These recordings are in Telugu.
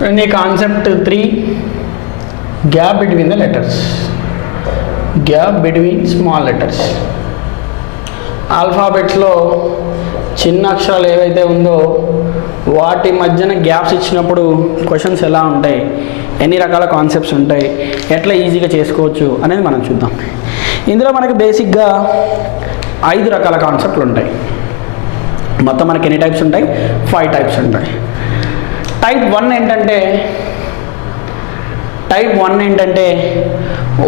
చూడండి concept 3 gap between the letters. Gap between small letters. ఆల్ఫాబెట్స్లో చిన్న అక్షరాలు ఏవైతే ఉందో వాటి మధ్యన గ్యాప్స్ ఇచ్చినప్పుడు క్వశ్చన్స్ ఎలా ఉంటాయి, ఎన్ని రకాల కాన్సెప్ట్స్ ఉంటాయి, ఎట్లా ఈజీగా చేసుకోవచ్చు అనేది మనం చూద్దాం. ఇందులో మనకి బేసిక్గా 5 రకాల కాన్సెప్ట్లు ఉంటాయి. మొత్తం మనకి ఎన్ని టైప్స్ ఉంటాయి? 5 టైప్స్ ఉంటాయి. టైప్ 1 ఏంటంటే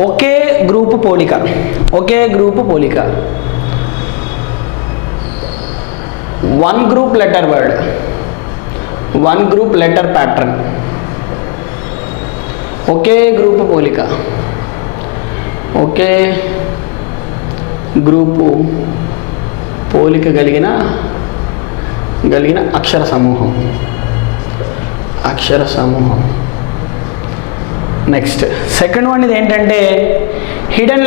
ఒకే గ్రూపు పోలిక. One group letter word, one group letter pattern, ఒకే గ్రూపు పోలిక, ఒకే గ్రూపు పోలిక కలిగిన అక్షర సమూహం. నెక్స్ట్ సెకండ్ వన్ ఇది ఏంటంటే హిడెన్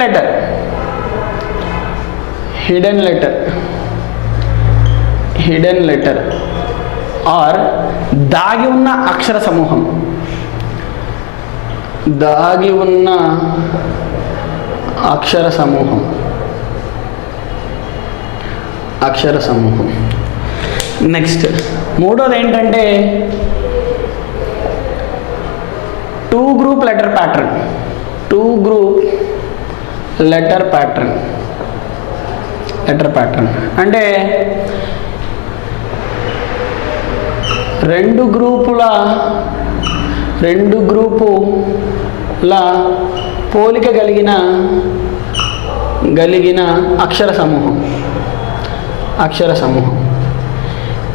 లెటర్ ఆర్ దాగి ఉన్న అక్షర సమూహం. నెక్స్ట్ మూడోది ఏంటంటే టూ గ్రూప్ లెటర్ ప్యాటర్న్ అంటే రెండు గ్రూపుల పోలిక కలిగిన అక్షర సమూహం.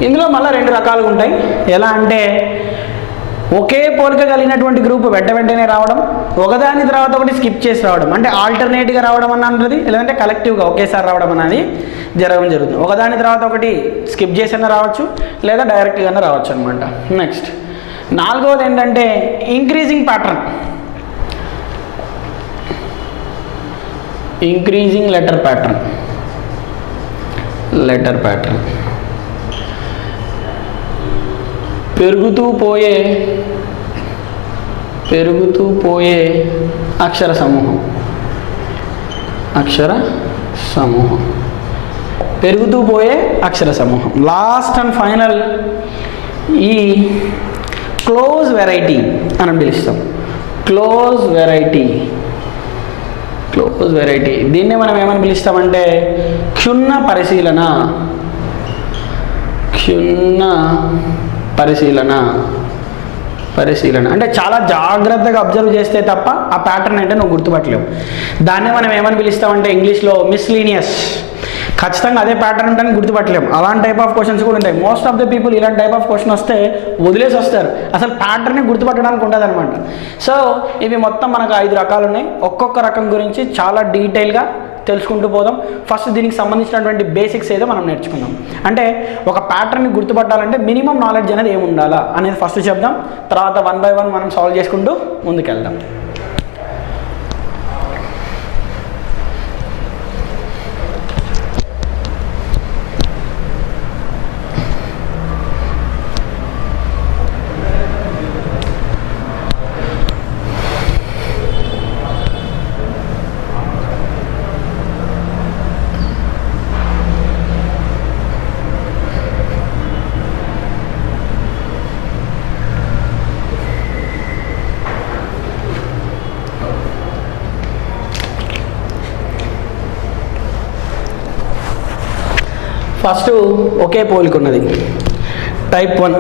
ఇందులో మళ్ళీ 2 రకాలుగా ఉంటాయి. ఎలా అంటే ఒకే పోలిక కలిగినటువంటి గ్రూప్ వెంటనే రావడం, ఒకదాని తర్వాత ఒకటి స్కిప్ చేసి రావడం, అంటే ఆల్టర్నేట్గా రావడం అన్నది, లేదంటే కలెక్టివ్గా ఒకేసారి రావడం అనేది జరుగుతుంది. ఒకదాని తర్వాత ఒకటి స్కిప్ చేసి రావచ్చు, లేదా డైరెక్ట్గానే రావచ్చు అనమాట. నెక్స్ట్ 4వది ఏంటంటే ఇంక్రీజింగ్ లెటర్ ప్యాటర్న్. పెరుగుతూ పోయే అక్షర సమూహం. లాస్ట్ అండ్ ఫైనల్ ఈ క్లోజ్ వెరైటీ అని పిలుస్తాం. క్లోజ్ వెరైటీ దీన్నే మనం ఏమని పిలుస్తామంటే క్షుణ్ణ పరిశీలన. అంటే చాలా జాగ్రత్తగా అబ్జర్వ్ చేస్తే తప్ప ఆ ప్యాటర్న్ అంటే నువ్వు గుర్తుపట్టలేవు. దాన్నే మనం ఏమని పిలుస్తామంటే ఇంగ్లీష్లో మిస్లీనియస్. ఖచ్చితంగా అదే ప్యాటర్న్ ఉంటుందని గుర్తుపట్టలేము. అలాంటి టైప్ ఆఫ్ క్వశ్చన్స్ కూడా ఉంటాయి. మోస్ట్ ఆఫ్ ద పీపుల్ ఇలాంటి టైప్ ఆఫ్ క్వశ్చన్ వస్తే వదిలేసి వస్తారు, అసలు ప్యాటర్న్ని గుర్తుపట్టడానికి ఉంటుంది అనమాట. సో ఇవి మొత్తం మనకు 5 రకాలు ఉన్నాయి. ఒక్కొక్క రకం గురించి చాలా డీటెయిల్గా తెలుసుకుంటూ పోదాం. ఫస్ట్ దీనికి సంబంధించినటువంటి బేసిక్స్ ఏదో మనం నేర్చుకుందాం. అంటే ఒక ప్యాటర్న్ని గుర్తుపట్టాలంటే మినిమం నాలెడ్జ్ అనేది ఏమి ఉండాలా అనేది ఫస్ట్ చెప్దాం. తర్వాత 1 by 1 మనం సాల్వ్ చేసుకుంటూ ముందుకెళ్దాం. ఫస్ట్ ఒకే పోలిక ఉన్నది, టైప్ 1.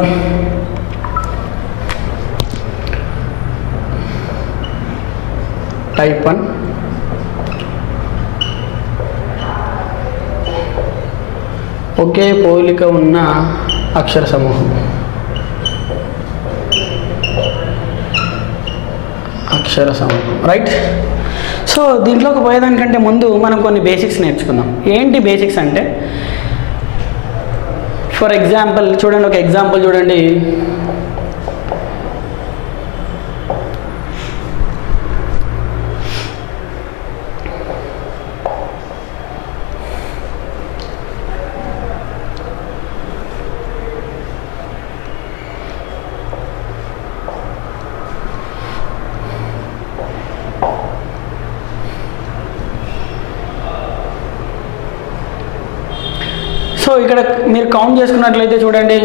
ఒకే పోలిక ఉన్న అక్షర సమూహం. రైట్. సో దీంట్లోకి పోయేదానికంటే ముందు మనం కొన్ని బేసిక్స్ నేర్చుకుందాం. ఏంటి బేసిక్స్ అంటే, ఫర్ ఎగ్జాంపుల్ చూడండి, ఒక ఎగ్జాంపుల్ చూడండి. సో ఇక్కడ మీరు కౌంట్ చేసుకున్నట్లయితే చూడండి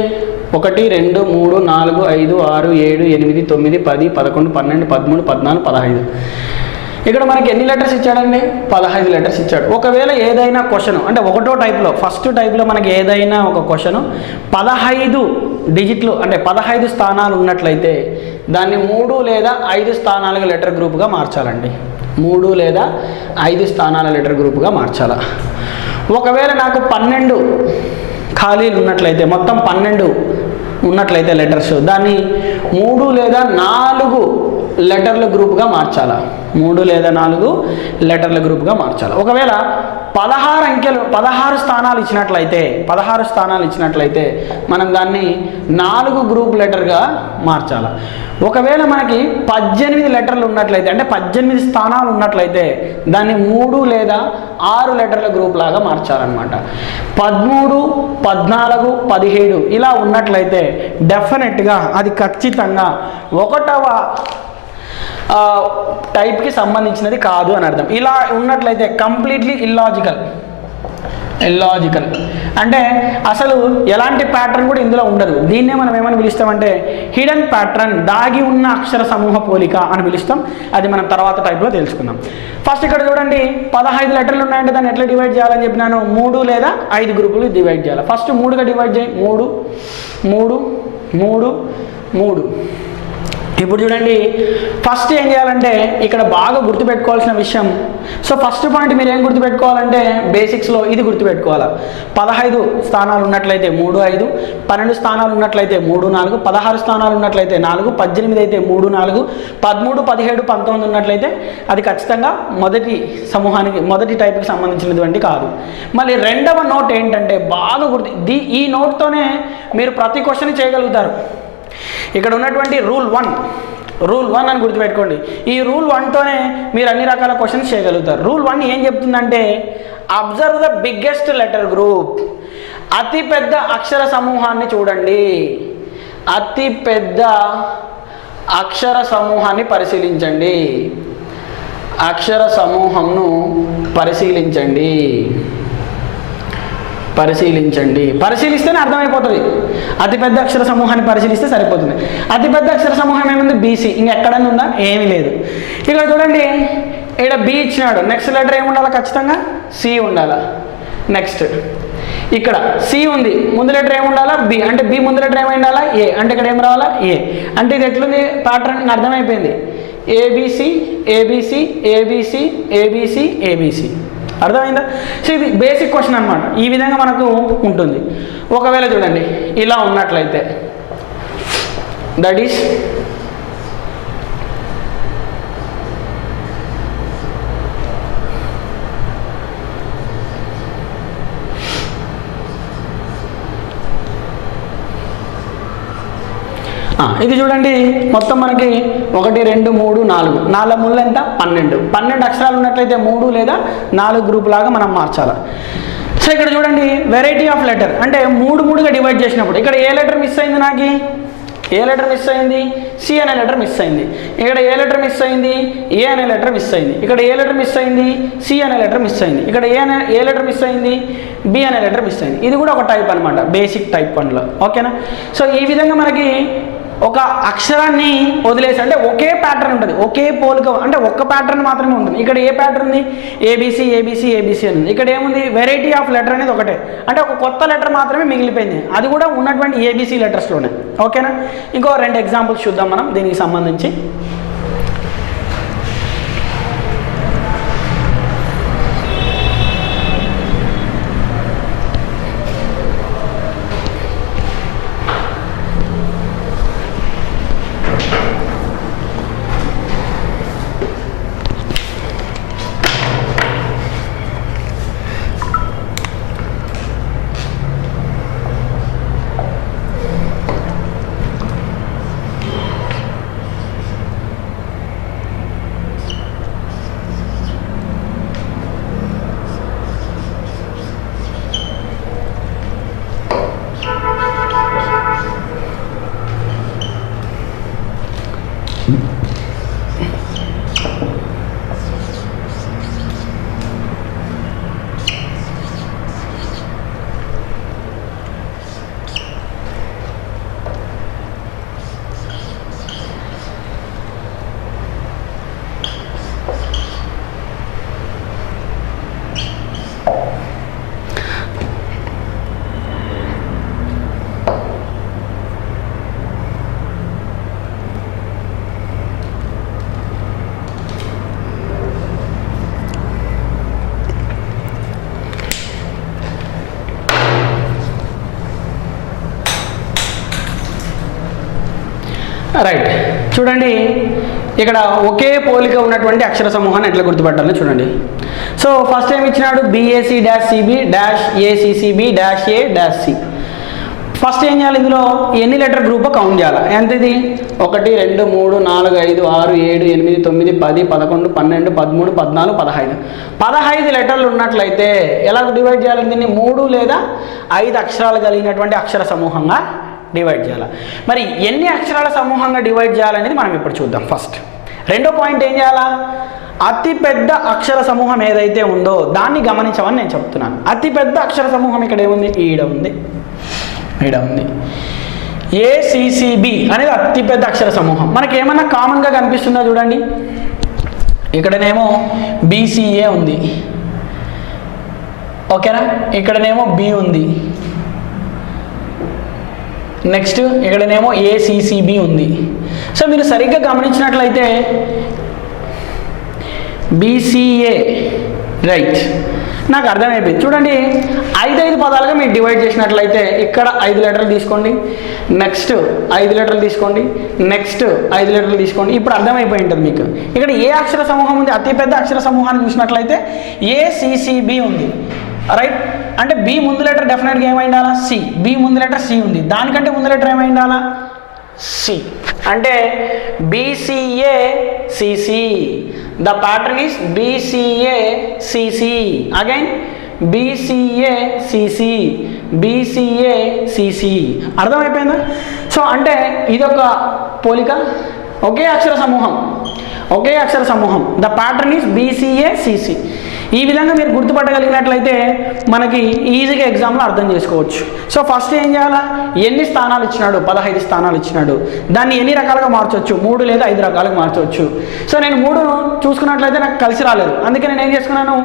1 2 3 4 5 6 7 8 9 10 11 12 13 14 15. ఇక్కడ మనకి ఎన్ని లెటర్స్ ఇచ్చాడండి? 15 లెటర్స్ ఇచ్చాడు. ఒకవేళ ఏదైనా క్వశ్చన్ అంటే ఒకటో టైప్లో ఫస్ట్ టైప్లో మనకి ఏదైనా ఒక క్వశ్చన్ 15 డిజిట్లు అంటే 15 స్థానాలు ఉన్నట్లయితే దాన్ని 3 లేదా 5 స్థానాలుగా లెటర్ గ్రూప్గా మార్చాలండి. 3 లేదా 5 స్థానాల లెటర్ గ్రూప్గా మార్చాలా. ఒకవేళ నాకు 12 ఖాళీలు ఉన్నట్లయితే మొత్తం 12 ఉన్నట్లయితే లెటర్స్ దాన్ని 3 లేదా 4 లెటర్ల గ్రూప్గా మార్చాలా. 3 లేదా 4 లెటర్ల గ్రూప్గా మార్చాలి. ఒకవేళ 16 స్థానాలు ఇచ్చినట్లయితే మనం దాన్ని 4 గ్రూప్ లెటర్గా మార్చాలి. ఒకవేళ మనకి 18 లెటర్లు ఉన్నట్లయితే అంటే 18 స్థానాలు ఉన్నట్లయితే దాన్ని 3 లేదా 6 లెటర్ల గ్రూప్ లాగా మార్చాలన్నమాట. 13, 14, 17 ఇలా ఉన్నట్లయితే డెఫినెట్గా అది ఖచ్చితంగా 1వ టైప్కి సంబంధించినది కాదు అని అర్థం. ఇలా ఉన్నట్లయితే కంప్లీట్లీ ఇల్లాజికల్ అంటే అసలు ఎలాంటి ప్యాటర్న్ కూడా ఇందులో ఉండదు. దీన్నే మనం ఏమని పిలుస్తామంటే హిడెన్ ప్యాటర్న్, దాగి ఉన్న అక్షర సమూహ పోలిక అని పిలుస్తాం. అది మనం తర్వాత టైప్లో తెలుసుకుందాం. ఫస్ట్ ఇక్కడ చూడండి 15 లెటర్లు ఉన్నాయంటే దాన్ని ఎట్లా డివైడ్ చేయాలని చెప్పినాను? 3 లేదా 5 గ్రూపులు డివైడ్ చేయాలి. ఫస్ట్ 3గా డివైడ్ చేయి. 3 3 3 3. ఇప్పుడు చూడండి ఫస్ట్ ఏం చేయాలంటే ఇక్కడ బాగా గుర్తుపెట్టుకోవాల్సిన విషయం. సో ఫస్ట్ పాయింట్ మీరు ఏం గుర్తుపెట్టుకోవాలంటే బేసిక్స్లో ఇది గుర్తుపెట్టుకోవాలి. 15 స్థానాలు ఉన్నట్లయితే 3 5, 12 స్థానాలు ఉన్నట్లయితే 3 4, 16 స్థానాలు ఉన్నట్లయితే 4, 18 అయితే 3 4, 13 17 19 ఉన్నట్లయితే అది ఖచ్చితంగా మొదటి టైప్కి సంబంధించినటువంటి కాదు. మళ్ళీ రెండవ నోట్ ఏంటంటే బాగా ఈ నోట్తోనే మీరు ప్రతి క్వశ్చన్ చేయగలుగుతారు. ఇక్కడ ఉన్నటువంటి రూల్ 1 అని గుర్తుపెట్టుకోండి. ఈ రూల్ 1తోనే మీరు అన్ని రకాల క్వశ్చన్స్ చేయగలుగుతారు. రూల్ 1 ఏం చెప్తుందంటే observe the biggest letter group. అతి పెద్ద అక్షర సమూహాన్ని చూడండి. అతి పెద్ద అక్షర సమూహాన్ని పరిశీలించండి. అక్షర సమూహంను పరిశీలిస్తేనే అర్థమైపోతుంది. అతిపెద్ద అక్షర సమూహాన్ని పరిశీలిస్తే సరిపోతుంది. అతిపెద్ద అక్షర సమూహం ఏముంది? బీసీ. ఇంకెక్కడన్నా ఉందా? ఏమీ లేదు. ఇక్కడ చూడండి ఇక్కడ బి ఇచ్చినాడు. నెక్స్ట్ లెటర్ ఏముండాలి? ఖచ్చితంగా సి ఉండాలా. నెక్స్ట్ ఇక్కడ సి ఉంది, ముందు లెటర్ ఏముండాలా? బి. అంటే బి ముందు లెటర్ ఏమై ఉండాలా? ఏ. అంటే ఇక్కడ ఏం రావాలా? ఏ. అంటే ఇది ఎట్లుంది ప్యాటర్న్? అర్థమైపోయింది. ABC ABC ABC ABC ABC. అర్థమైందా? సో ఇది బేసిక్ క్వశ్చన్ అనమాట. ఈ విధంగా మనకు ఉంటుంది. ఒకవేళ చూడండి ఇలా ఉన్నట్లయితే దట్ ఈస్ ఇది చూడండి మొత్తం మనకి 1 2 3 4 4 ముళ్ళు ఎంత? 12 అక్షరాలు ఉన్నట్లయితే 3 లేదా 4 గ్రూప్ లాగా మనం మార్చాలి. సో ఇక్కడ చూడండి వెరైటీ ఆఫ్ లెటర్ అంటే 3గా డివైడ్ చేసినప్పుడు ఇక్కడ ఏ లెటర్ మిస్ అయింది? నాకు ఏ లెటర్ మిస్ అయింది? సి అనే లెటర్ మిస్ అయింది. ఇక్కడ ఏ లెటర్ మిస్ అయింది? ఏ అనే లెటర్ మిస్ అయింది. ఇక్కడ ఏ లెటర్ మిస్ అయింది? సి అనే లెటర్ మిస్ అయింది. ఇక్కడ ఏ లెటర్ మిస్ అయింది? బి అనే లెటర్ మిస్ అయింది. ఇది కూడా ఒక టైప్ అనమాట, బేసిక్ టైప్ 1లో. ఓకేనా? సో ఈ విధంగా మనకి ఒక అక్షరాన్ని వదిలేసి అంటే ఒకే ప్యాటర్న్ ఉంటుంది, ఒకే పోలిక అంటే ఒక్క ప్యాటర్న్ మాత్రమే ఉంటుంది. ఇక్కడ ఏ ప్యాటర్న్ ఉంది? ఏబిసి ఏబిసి ఏబిసి అని ఉంది. ఇక్కడ ఏముంది? వెరైటీ ఆఫ్ లెటర్ అనేది ఒకటే, అంటే ఒక కొత్త లెటర్ మాత్రమే మిగిలిపోయింది. అది కూడా ఉన్నటువంటి ఏబిసి లెటర్స్లోనే. ఓకేనా? ఇంకో 2 ఎగ్జాంపుల్స్ చూద్దాం మనం దీనికి సంబంధించి. రైట్, చూడండి ఇక్కడ ఒకే పోలిక ఉన్నటువంటి అక్షర సమూహాన్ని ఎట్లా గుర్తుపట్టాలో చూడండి. సో ఫస్ట్ ఏమి ఇచ్చినాడు, BAC dash CB dash ACCB dash A dash C. First ఏం చేయాలి, ఇందులో ఎన్ని లెటర్ గ్రూప్ కౌంట్ చేయాలి. ఎంత ఇది, 1 2 3 4 5 6 7 8 9 10 11 12 13 14 15 15 లెటర్లు ఉన్నట్లయితే ఎలా డివైడ్ చేయాలి దీన్ని, 3 లేదా 5 అక్షరాలు కలిగినటువంటి అక్షర సమూహంగా డివైడ్ చేయాలి. మరి ఎన్ని అక్షరాల సమూహంగా డివైడ్ చేయాలనేది మనం ఇప్పుడు చూద్దాం. ఫస్ట్ రెండో పాయింట్ ఏం చేయాలా, అతి పెద్ద అక్షర సమూహం ఏదైతే ఉందో దాన్ని గమనించమని నేను చెప్తున్నాను. అతి పెద్ద అక్షర సమూహం ఇక్కడ ఏముంది, ఈడ ఉంది. ఏసీసీబి అనేది అతిపెద్ద అక్షర సమూహం. మనకి ఏమన్నా కామన్గా కనిపిస్తుందో చూడండి, ఇక్కడనేమో బీసీఏ ఉంది, ఓకేనా, ఇక్కడనేమో బి ఉంది, నెక్స్ట్ ఇక్కడనేమో ఏసీసీబి ఉంది. సో మీరు సరిగ్గా గమనించినట్లయితే బీసీఏ, రైట్, నాకు అర్థమైపోయింది. చూడండి 5 పదాలుగా మీరు డివైడ్ చేసినట్లయితే ఇక్కడ 5 లెటర్లు తీసుకోండి, నెక్స్ట్ 5 లెటర్లు తీసుకోండి, నెక్స్ట్ 5 లెటర్లు తీసుకోండి. ఇప్పుడు అర్థమైపోయి ఉంటుంది మీకు. ఇక్కడ ఏ అక్షర సమూహం ఉంది, అతిపెద్ద అక్షర సమూహాన్ని చూసినట్లయితే ఏసీసీబి ఉంది, రైట్. అంటే బి ముందు లెటర్ డెఫినెట్గా ఏమై ఉండాలా, సి. బి ముందు లెటర్ సి ఉంది, దానికంటే ముందు లెటర్ ఏమై ఉండాలా, సి. అంటే BCA CC. The pattern is BCA CC. Again BCA CC, BCA CC. అర్థమైపోయిందా? సో అంటే ఇదొక పోలిక, ఒకే అక్షర సమూహం. The pattern is BCA CC. ఈ విధంగా మీరు గుర్తుపట్టగలిగినట్లయితే మనకి ఈజీగా ఎగ్జామ్లో అర్థం చేసుకోవచ్చు. సో ఫస్ట్ ఏం చేయాలా, ఎన్ని స్థానాలు ఇచ్చినాడు, 15 స్థానాలు ఇచ్చినాడు. దాన్ని ఎన్ని రకాలుగా మార్చవచ్చు, 3 లేదా 5 రకాలుగా మార్చవచ్చు. సో నేను 3 చూసుకున్నట్లయితే నాకు కలిసి రాలేదు, అందుకే నేను ఏం చేసుకున్నాను,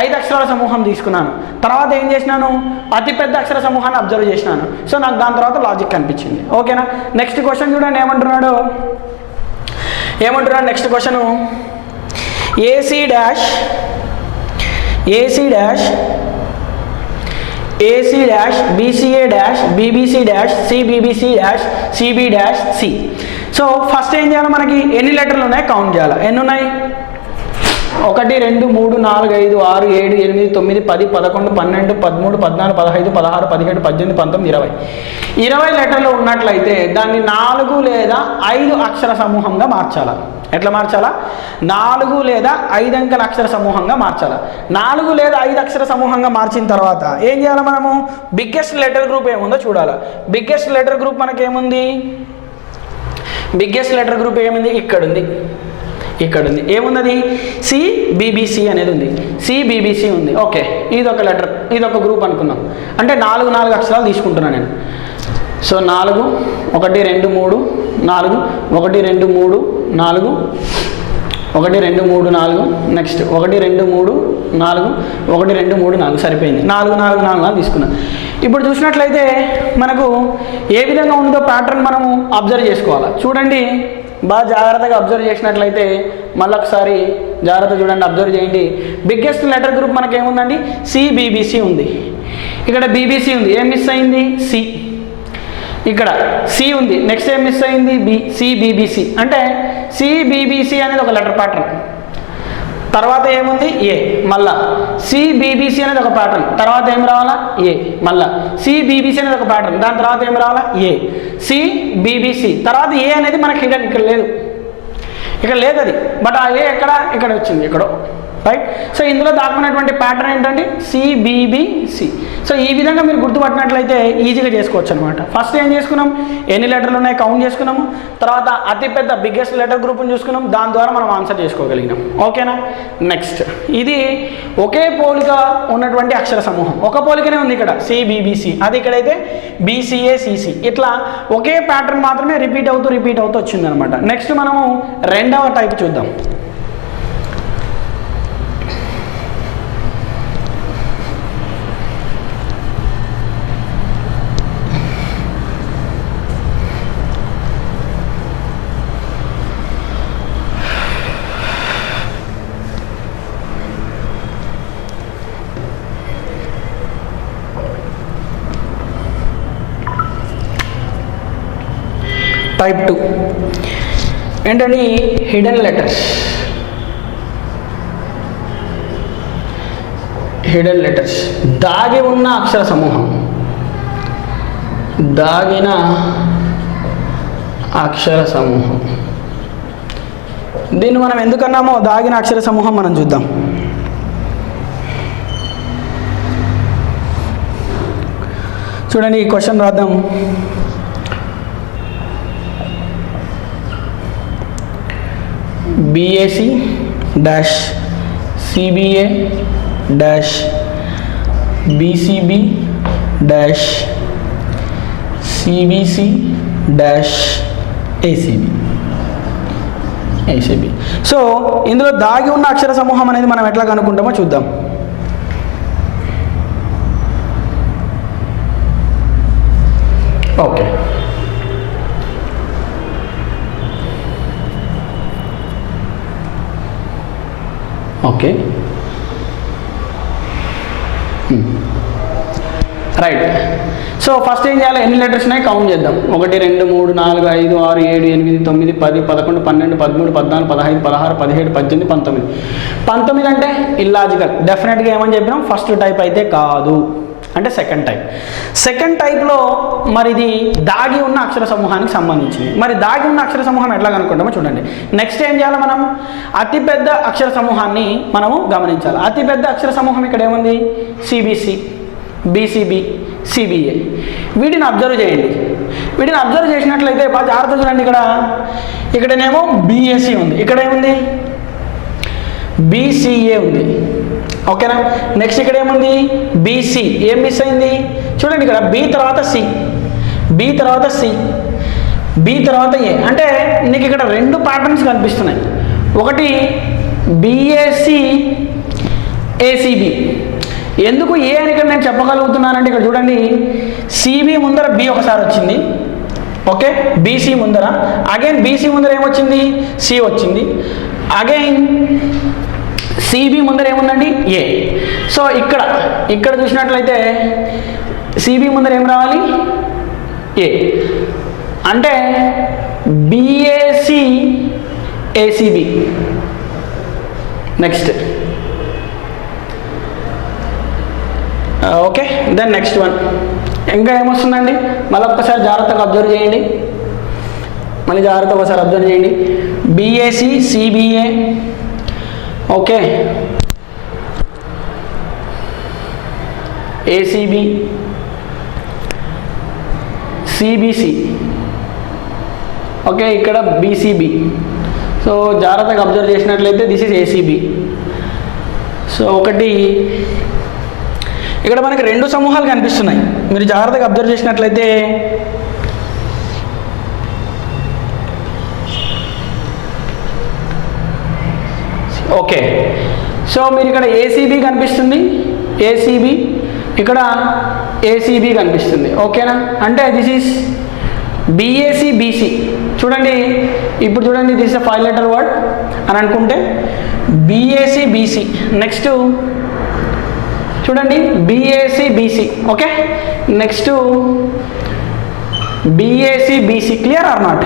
5 అక్షరాల సమూహం తీసుకున్నాను. తర్వాత ఏం చేసినాను, అతిపెద్ద అక్షర సమూహాన్ని అబ్జర్వ్ చేసినాను. సో నాకు దాని తర్వాత లాజిక్ కనిపించింది. ఓకేనా, నెక్స్ట్ క్వశ్చన్ చూడండి ఏమంటున్నాడు. Next question, AC dash BCA dash BBC dash CBBC dash CB dash C. So first ఏం చేయాలి, మనకి ఎన్ని లెటర్లు ఉన్నాయి కౌంట్ చేయాలి. ఎన్ని ఉన్నాయి, 1 2 3 4 5 6 7 8 9 10 11 12 13 14 15 16 17 18 19 20 20 లెటర్లు ఉన్నట్లయితే దాన్ని 4 లేదా 5 అక్షర సమూహంగా మార్చాలా. ఎట్లా మార్చాలా, 4 లేదా 5 అంకెల అక్షర సమూహంగా మార్చాలా. 4 లేదా 5 అక్షర సమూహంగా మార్చిన తర్వాత ఏం చేయాలి, మనము బిగ్గెస్ట్ లెటర్ గ్రూప్ ఏముందో చూడాలి. బిగ్గెస్ట్ లెటర్ గ్రూప్ మనకి ఏముంది, ఇక్కడ ఉంది. ఏమున్నది, సిబిబిసి అనేది ఉంది, సిబిబిసి ఉంది. ఓకే, ఇదొక లెటర్, ఇదొక గ్రూప్ అనుకున్నాం. అంటే 4 అక్షరాలు తీసుకుంటున్నాను నేను. సో 4 1 2 3 4 1 2 3 4 1 2 3 4 నెక్స్ట్ 1 2 3 4 1 2 3 4 సరిపోయింది. 4 తీసుకున్నాం. ఇప్పుడు చూసినట్లయితే మనకు ఏ విధంగా ఉందో ప్యాటర్న్ మనము అబ్జర్వ్ చేసుకోవాలి. చూడండి, బాగా జాగ్రత్తగా అబ్జర్వ్ చేసినట్లయితే మళ్ళొకసారి జాగ్రత్త చూడండి, అబ్జర్వ్ చేయండి. బిగ్గెస్ట్ లెటర్ గ్రూప్ మనకి ఏముందండి, సిబిబిసి ఉంది. ఇక్కడ బీబీసీ ఉంది, ఏం మిస్ అయింది, సి. ఇక్కడ సి ఉంది, నెక్స్ట్ ఏం మిస్ అయింది, బి. సిబిబిసి అంటే సిబిబిసి అనేది ఒక లెటర్ ప్యాటర్న్. తర్వాత ఏముంది, ఏ. మళ్ళా సిబిబిసి అనేది ఒక ప్యాటర్న్. తర్వాత ఏం రావాలా, ఏ. మళ్ళా సిబిబిసి అనేది ఒక ప్యాటర్న్. దాని తర్వాత ఏం రావాలా, ఏ. సిబిబిసి తర్వాత ఏ అనేది మనకి ఇక్కడ లేదు అది. బట్ ఆ ఏ ఇక్కడ వచ్చింది, ఇక్కడ, రైట్. సో ఇందులో దాక్కున్నటువంటి ప్యాటర్న్ ఏంటంటే సిబిబిసి. సో ఈ విధంగా మీరు గుర్తుపట్టినట్లయితే ఈజీగా చేసుకోవచ్చు అనమాట. ఫస్ట్ ఏం చేసుకున్నాం, ఎన్ని లెటర్లు ఉన్నాయి కౌంట్ చేసుకున్నాము. తర్వాత అతిపెద్ద బిగ్గెస్ట్ లెటర్ గ్రూప్ని చూసుకున్నాం, దాని ద్వారా మనం ఆన్సర్ చేసుకోగలిగినాం. ఓకేనా, నెక్స్ట్ ఇది ఒకే పోలిక ఉన్నటువంటి అక్షర సమూహం. ఒక పోలికనే ఉంది ఇక్కడ, సిబిబిసి. అది ఇక్కడైతే బీసీఏ సిసి. ఇట్లా ఒకే ప్యాటర్న్ మాత్రమే రిపీట్ అవుతూ వచ్చిందనమాట. నెక్స్ట్ మనము రెండవ టైప్ చూద్దాం. టైప్ 2 ఏంటండి? Hidden letters. హిడెన్ లెటర్స్ దాగి ఉన్న అక్షర సమూహం. దాగిన అక్షర సమూహం. దీన్ని మనం ఎందుకన్నామో దాగిన అక్షర సమూహం మనం చూద్దాం. చూడండి ఈ క్వశ్చన్ రాద్దాం. BAC dash CBA dash BCB dash CBC dash ACB. So ఇందులో దాగి ఉన్న అక్షర సమూహం అనేది మనం ఎట్లా కనుక్కుంటామో చూద్దాం. Okay, okay, right. So first ఏం చేయాలి? ఎన్ని లెటర్స్ ఉన్నాయి కౌంట్ చేద్దాం. 1 2 3 4 5 6 7 8 9 10 11 12 13 14 15 16 17 18 19. 19 అంటే ఇల్లాజికల్. డెఫినెట్గా ఏమని చెప్పినాం? ఫస్ట్ టైప్ అయితే కాదు, అంటే సెకండ్ టైప్. సెకండ్ టైప్లో మరి ఇది దాగి ఉన్న అక్షర సమూహానికి సంబంధించింది. మరి దాగి ఉన్న అక్షర సమూహం ఎట్లా కనుక్కుంటామో చూడండి. నెక్స్ట్ ఏం చేయాలి? మనం అతిపెద్ద అక్షర సమూహాన్ని మనము గమనించాలి. అతిపెద్ద అక్షర సమూహం ఇక్కడ ఏముంది? CBC, BCB, CBA. వీటిని అబ్జర్వ్ చేయండి. వీటిని అబ్జర్వ్ చేసినట్లయితే బాగా జాగ్రత్త చూడండి. ఇక్కడనేమో BAC ఉంది, ఇక్కడ ఏముంది? BCA ఉంది. ఓకేనా? నెక్స్ట్ ఇక్కడ ఏముంది? BC. ఏం మిస్ అయింది? చూడండి ఇక్కడ B తర్వాత C, B తర్వాత C, B తర్వాత A. అంటే నీకు ఇక్కడ 2 ప్యాటర్న్స్ కనిపిస్తున్నాయి. ఒకటి BAC ACB. ఎందుకు ఏ అని ఇక్కడ నేను చెప్పగలుగుతున్నానంటే ఇక్కడ చూడండి, CB ముందర B ఒకసారి వచ్చింది, ఓకే, BC ముందర, అగైన్ BC ముందర ఏమొచ్చింది? C వచ్చింది, అగైన్ CB ముందర ఏముందండి? A. సో ఇక్కడ చూసినట్లయితే CB ముందర ఏం రావాలి? A. అంటే BAC ACB. Next okay, then next one. ఇంకా ఏమొస్తుందండి? మళ్ళీ ఒక్కసారి జాగ్రత్తగా అబ్జర్వ్ చేయండి. మళ్ళీ జాగ్రత్తగా ఒకసారి అబ్జర్వ్ చేయండి. BAC CBA, okay, ACB CBC, okay, ఇక్కడ BCB. సో జాగ్రత్తగా అబ్జర్వ్ చేసినట్లయితే దిస్ ఈజ్ ACB. సో ఒకటి ఇక్కడ మనకి 2 సమూహాలు కనిపిస్తున్నాయి. మీరు జాగ్రత్తగా అబ్జర్వ్ చేసినట్లయితే ఓకే. సో మీరు ఇక్కడ ACB కనిపిస్తుంది, ACB, ఇక్కడ ACB కనిపిస్తుంది. ఓకేనా? అంటే దిస్ ఈస్ BAC BC. చూడండి ఇప్పుడు చూడండి, దిస్ ఇస్ 5 లెటర్ వర్డ్ అని అనుకుంటే BAC BC. నెక్స్ట్ చూడండి BAC BC, okay, next BAC BC. Clear are not?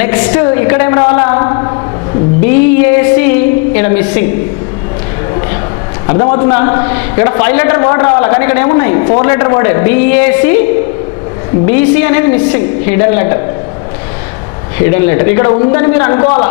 Next ఇక్కడ ఏం రావాలా? BAC ఇక్కడ మిస్సింగ్. అర్థమవుతుందా? ఇక్కడ 5 లెటర్ వర్డ్ రావాలా, కానీ ఇక్కడ ఏమున్నాయి? 4 లెటర్ వర్డే. BAC BC అనేది మిస్సింగ్, హిడెన్ లెటర్. ఇక్కడ ఉందని మీరు అనుకోవాలా.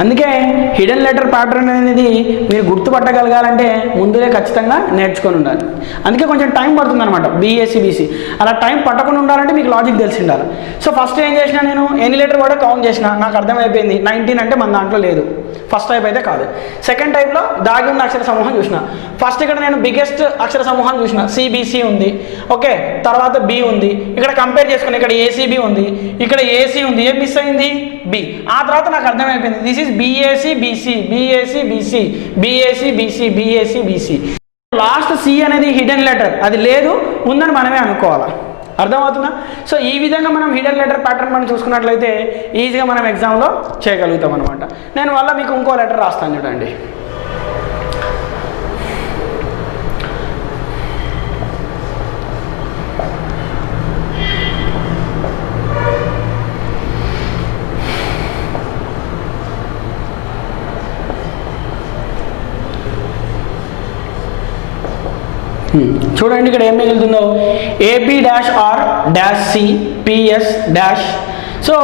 అందుకే హిడెన్ లెటర్ ప్యాటర్న్ అనేది మీరు గుర్తుపట్టగలగాలంటే ముందులే ఖచ్చితంగా నేర్చుకొని ఉండాలి. అందుకే కొంచెం టైం పడుతుంది అనమాట BAC BC. అలా టైం పట్టకుండా ఉండాలంటే మీకు లాజిక్ తెలిసి ఉండాలి. సో ఫస్ట్ ఏం చేసినా, నేను ఎన్ని లెటర్ కూడా కౌంట్ చేసిన, నాకు అర్థమైపోయింది 19 అంటే మన దాంట్లో లేదు, ఫస్ట్ టైప్ అయితే కాదు. సెకండ్ టైప్లో దాగి ఉన్న అక్షర సమూహం చూసిన. ఫస్ట్ ఇక్కడ నేను బిగ్గెస్ట్ అక్షర సమూహం చూసిన, CBC ఉంది, ఓకే, తర్వాత B ఉంది. ఇక్కడ కంపేర్ చేసుకుని ఇక్కడ ACB ఉంది, ఇక్కడ AC ఉంది, ఏం మిస్ అయింది? B. ఆ తర్వాత నాకు అర్థమైపోయింది this is BAC BC, BAC BC, BAC BC, BAC BC. Last C అనేది హిడెన్ లెటర్, అది లేదు, ఉందని మనమే అనుకోవాలి. అర్థమవుతుందా? సో ఈ విధంగా మనం హిడెన్ లెటర్ ప్యాటర్న్ మనం చూసుకున్నట్లయితే ఈజీగా మనం ఎగ్జామ్లో చేయగలుగుతాం అనమాట. నేను వల్ల మీకు ఇంకో లెటర్ రాస్తాను చూడండి. చూడండి ఇక్కడ ఏం మిగులుతుందో, AP dash R dash C PS dash. So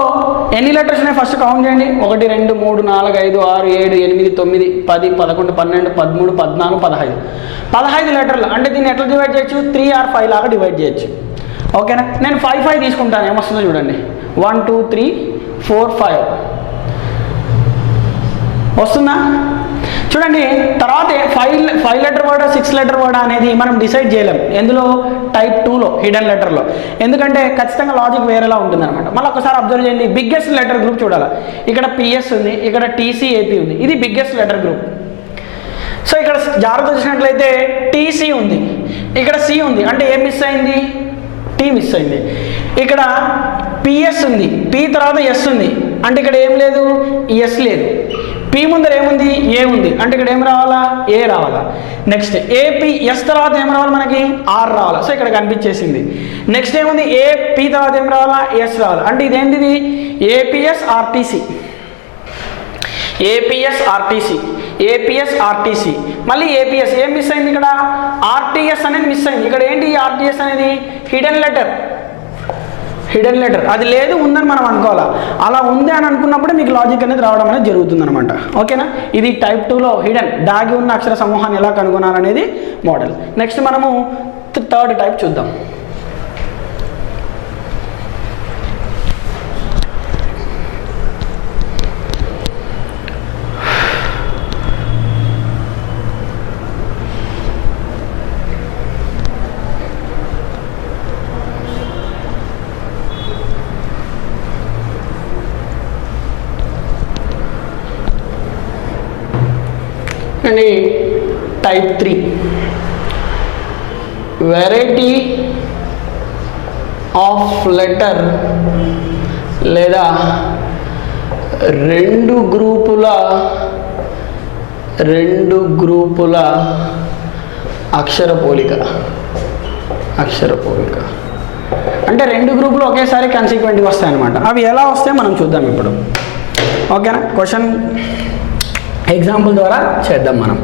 ఎన్ని లెటర్స్ ఉన్నాయి ఫస్ట్ కౌంట్ చేయండి. 1 2 3 4 5 6 7 8 9 10 11 12 13 14 15 15 లెటర్లు. అంటే దీన్ని ఎట్లా డివైడ్ చేయొచ్చు, 3 or 5 లాగా డివైడ్ చేయొచ్చు. ఓకేనా, నేను 5 తీసుకుంటాను. ఏమొస్తుందో చూడండి, 1 2 3 4 5 వస్తుందా? చూడండి తర్వాత 5 లెటర్ వర్డ్ 6 లెటర్ వర్డ్ అనేది మనం డిసైడ్ చేయలేం. ఎందులో, టైప్ 2లో హిడెన్ లెటర్లో. ఎందుకంటే ఖచ్చితంగా లాజిక్ వేరేలా ఉంటుంది అనమాట. మళ్ళీ ఒకసారి అబ్జర్వ్ చేయండి, బిగ్గెస్ట్ లెటర్ గ్రూప్ చూడాలి. ఇక్కడ పిఎస్ ఉంది, ఇక్కడ టీసీ ఏపీ ఉంది, ఇది బిగ్గెస్ట్ లెటర్ గ్రూప్. సో ఇక్కడ జాగ్రత్త చూసినట్లయితే టీసీ ఉంది, ఇక్కడ సి ఉంది, అంటే ఏం మిస్ అయింది, టీ మిస్ అయింది. ఇక్కడ పిఎస్ ఉంది, పి తర్వాత ఎస్ ఉంది, అంటే ఇక్కడ ఏం లేదు, ఎస్ లేదు. పి ముందర ఏముంది, ఏ ఉంది, అంటే ఇక్కడ ఏం రావాలా, ఏ రావాలా. నెక్స్ట్ ఏపీ ఎస్ తర్వాత ఏం రావాలి మనకి, ఆర్ రావాలా. సో ఇక్కడ కనిపించేసింది. నెక్స్ట్ ఏముంది, ఏ పి తర్వాత ఏం రావాలా, ఎస్ రావాలి. అంటే ఇదేంటిది, APS RTC, APS RTC, APS RTC. మళ్ళీ ఏపీఎస్ ఏం మిస్ అయింది, ఇక్కడ ఆర్టీఎస్ అనేది మిస్ అయింది. ఇక్కడ ఏంటి ఆర్టీఎస్ అనేది, హిడెన్ లెటర్, హిడెన్ లెటర్. అది లేదు ఉందని మనం అనుకోవాలా. అలా ఉంది అని అనుకున్నప్పుడే మీకు లాజిక్ అనేది రావడం అనేది జరుగుతుంది అనమాట. ఓకేనా, ఇది టైప్ 2లో హిడెన్ దాగి ఉన్న అక్షర సమూహాన్ని ఎలా కనుగొనాలనేది మోడల్. నెక్స్ట్ మనము థర్డ్ టైప్ చూద్దాం. అండి టైప్ 3 వెరైటీ ఆఫ్ లెటర్ లేదా రెండు గ్రూపుల అక్షర పోలిక. అంటే రెండు గ్రూపులు ఒకేసారి కన్సిక్వెంట్గా వస్తాయన్నమాట. అవి ఎలా వస్తాయో మనం చూద్దాం ఇప్పుడు. ఓకేనా, క్వశ్చన్ ఎగ్జాంపుల్ ద్వారా చేద్దాం మనం.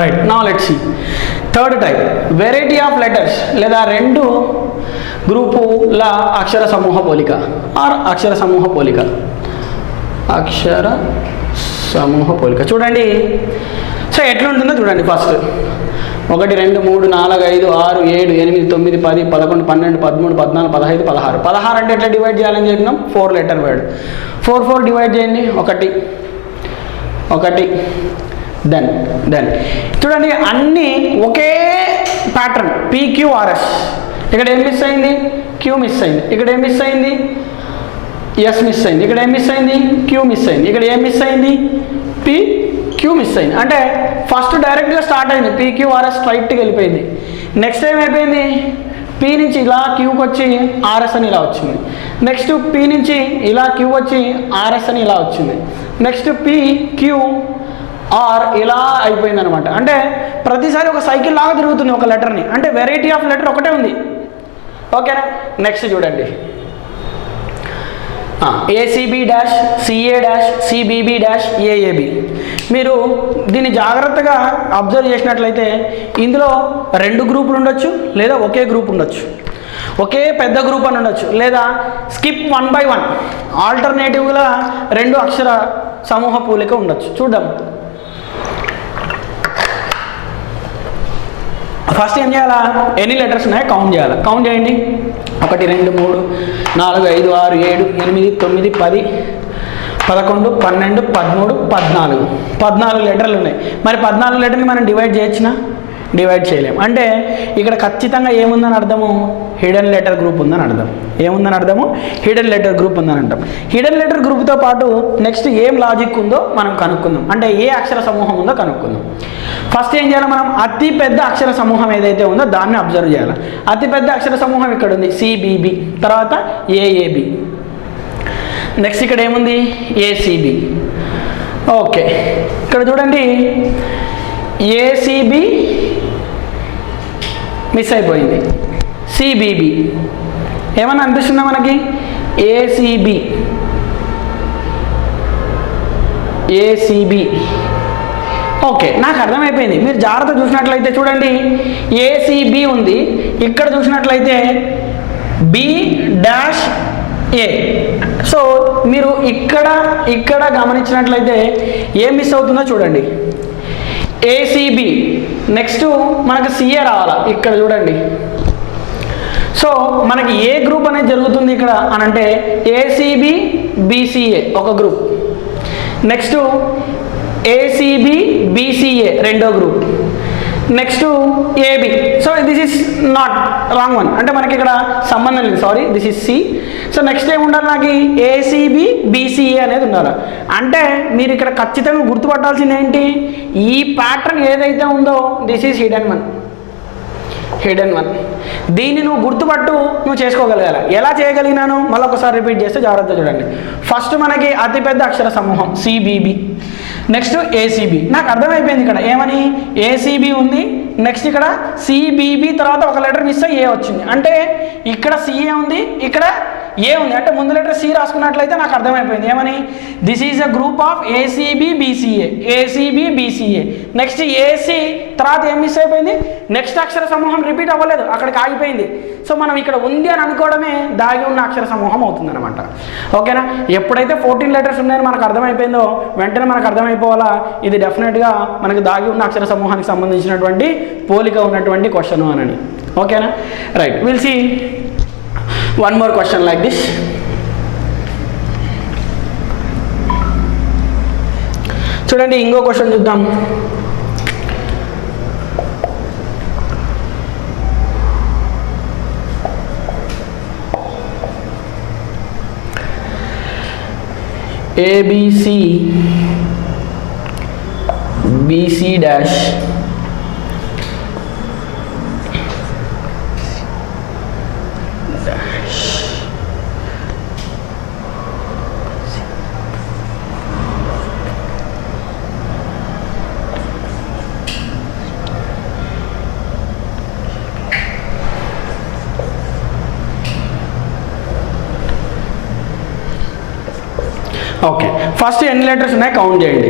Right, now let's see third type, variety of letters లేదా రెండు గ్రూపుల అక్షర సమూహ పోలిక ఆర్ అక్షర సమూహ పోలిక. చూడండి, సో ఎట్లుంటుందో చూడండి. ఫస్ట్ 1 2 3 4 5 6 7 8 9 10 11 12 13 14 15 16. 16 అంటే ఎట్లా డివైడ్ చేయాలని చెప్పినాం, 4 లెటర్ వర్డ్. 4 డివైడ్ చేయండి, 1 దెన్ చూడండి అన్నీ ఒకే ప్యాటర్న్ PQRS. ఇక్కడ ఏం మిస్ అయింది, క్యూ మిస్ అయింది. ఇక్కడ ఏం మిస్ అయింది, ఎస్ మిస్ అయింది. ఇక్కడ ఏం మిస్ అయింది, క్యూ మిస్ అయింది. ఇక్కడ ఏం మిస్ అయింది, క్యూ మిస్ అయింది. అంటే ఫస్ట్ డైరెక్ట్గా స్టార్ట్ అయింది, PQRS స్ట్రైట్గా వెళ్ళిపోయింది. నెక్స్ట్ ఏమైపోయింది, పీ నుంచి ఇలా క్యూకి వచ్చి ఆర్ఎస్ అని ఇలా వచ్చింది. నెక్స్ట్ పీ నుంచి ఇలా క్యూ వచ్చి ఆర్ఎస్ అని ఇలా వచ్చింది. నెక్స్ట్ PQ ఆర్ ఇలా అయిపోయింది అనమాట. అంటే ప్రతిసారి ఒక సైకిల్ లాగా తిరుగుతుంది ఒక లెటర్ని. అంటే వెరైటీ ఆఫ్ లెటర్ ఒకటే ఉంది. ఓకేనా, నెక్స్ట్ చూడండి, ACB dash CA dash CBB dash AAB. మీరు దీన్ని జాగ్రత్తగా అబ్జర్వ్ చేసినట్లయితే ఇందులో రెండు గ్రూపులు ఉండొచ్చు, లేదా ఒకే గ్రూప్ ఉండొచ్చు, ఒకే పెద్ద గ్రూప్ అని ఉండొచ్చు, లేదా స్కిప్ 1 by 1 ఆల్టర్నేటివ్గా రెండు అక్షర సమూహ పోలిక ఉండొచ్చు. చూద్దాం. ఫస్ట్ ఏం చేయాలా, ఎన్ని లెటర్స్ ఉన్నాయో కౌంట్ చేయాలి. కౌంట్ చేయండి, 1 2 3 4 5 6 7 8 9 10 11 12 13 14 14 లెటర్లు ఉన్నాయి. మరి 14 లెటర్ని మనం డివైడ్ చేయొచ్చునా, డివైడ్ చేయలేం. అంటే ఇక్కడ ఖచ్చితంగా ఏముందని అర్థము, హిడెన్ లెటర్ గ్రూప్ ఉందని అర్థం. ఏముందని అర్థము, హిడెన్ లెటర్ గ్రూప్ ఉందని అంటాం. హిడెన్ లెటర్ గ్రూప్తో పాటు నెక్స్ట్ ఏం లాజిక్ ఉందో మనం కనుక్కుందాం, అంటే ఏ అక్షర సమూహం ఉందో కనుక్కుందాం. ఫస్ట్ ఏం చేయాలి, మనం అతి పెద్ద అక్షర సమూహం ఏదైతే ఉందో దాన్ని అబ్జర్వ్ చేయాలి. అతి పెద్ద అక్షర సమూహం ఇక్కడ ఉంది సిబిబి, తర్వాత ఏఏబి, నెక్స్ట్ ఇక్కడ ఏముంది ఏసీబీ. ఓకే, ఇక్కడ చూడండి ఏసీబీ మిస్ అయిపోయింది, సిబిబి ఏమన్నా అనిపిస్తుందా మనకి, ఏసీబీ ఏసీబీ. ఓకే, నాకు అర్థమైపోయింది. మీరు జాగ్రత్త చూసినట్లయితే చూడండి ఏసీబీ ఉంది, ఇక్కడ చూసినట్లయితే బి డాష్ ఏ. సో మీరు ఇక్కడ గమనించినట్లయితే ఏం మిస్ అవుతుందో చూడండి, ఏసీబీ నెక్స్ట్ మనకు సిఏ రావాలా, ఇక్కడ చూడండి. సో మనకి ఏ గ్రూప్ అనేది జరుగుతుంది ఇక్కడ అని అంటే ఏసీబీ బీసీఏ ఒక గ్రూప్, నెక్స్ట్ ఏసీబీ బీసీఏ రెండో group, next AB. So this is not wrong one, అంటే మనకి ఇక్కడ సంబంధం లేదు, sorry this is C. So next ఏమి ఉండాలి, నాకు ఏసీబీ బీసీఏ అనేది ఉండాలి. అంటే మీరు ఇక్కడ ఖచ్చితంగా గుర్తుపట్టాల్సింది ఏంటి, ఈ ప్యాటర్న్ ఏదైతే ఉందో this is hidden one. Hidden one దీన్ని నువ్వు గుర్తుపట్టు, నువ్వు చేసుకోగలగాలి. ఎలా చేయగలిగినాను మళ్ళీ ఒకసారి రిపీట్ చేస్తే జాగ్రత్త చూడండి. ఫస్ట్ మనకి అతిపెద్ద అక్షర సమూహం సిబిబి, నెక్స్ట్ ఏసీబీ. నాకు అర్థమైపోయింది ఇక్కడ ఏమని, ఏసీబీ ఉంది, నెక్స్ట్ ఇక్కడ సిబిబి, తర్వాత ఒక లెటర్ మిస్ అయ్యి ఏ వచ్చింది, అంటే ఇక్కడ సిఏ ఉంది, ఇక్కడ ఏ ఉంది, అంటే ముందు లెటర్ సి రాసుకున్నట్లయితే నాకు అర్థమైపోయింది ఏమని, this is a group of ACB BCA, ACB BCA. Next AC తర్వాత ఏం మిస్ అయిపోయింది, నెక్స్ట్ అక్షర సమూహం రిపీట్ అవ్వలేదు, అక్కడికి ఆగిపోయింది. సో మనం ఇక్కడ ఉంది అని అనుకోవడమే దాగి ఉన్న అక్షర సమూహం అవుతుంది అనమాట. ఓకేనా, ఎప్పుడైతే 14 లెటర్స్ ఉన్నాయని మనకు అర్థమైపోయిందో వెంటనే మనకు అర్థమైపోవాలా ఇది డెఫినెట్గా మనకు దాగి ఉన్న అక్షర సమూహానికి సంబంధించినటువంటి పోలిక ఉన్నటువంటి క్వశ్చన్ అని. ఓకేనా, right, will see one more question like this. చూడండి ఇంకో క్వశ్చన్ చూద్దాం. ABC BC dash okay, first ఎన్ని లెటర్స్ ఉన్నాయి కౌంట్ చేయండి.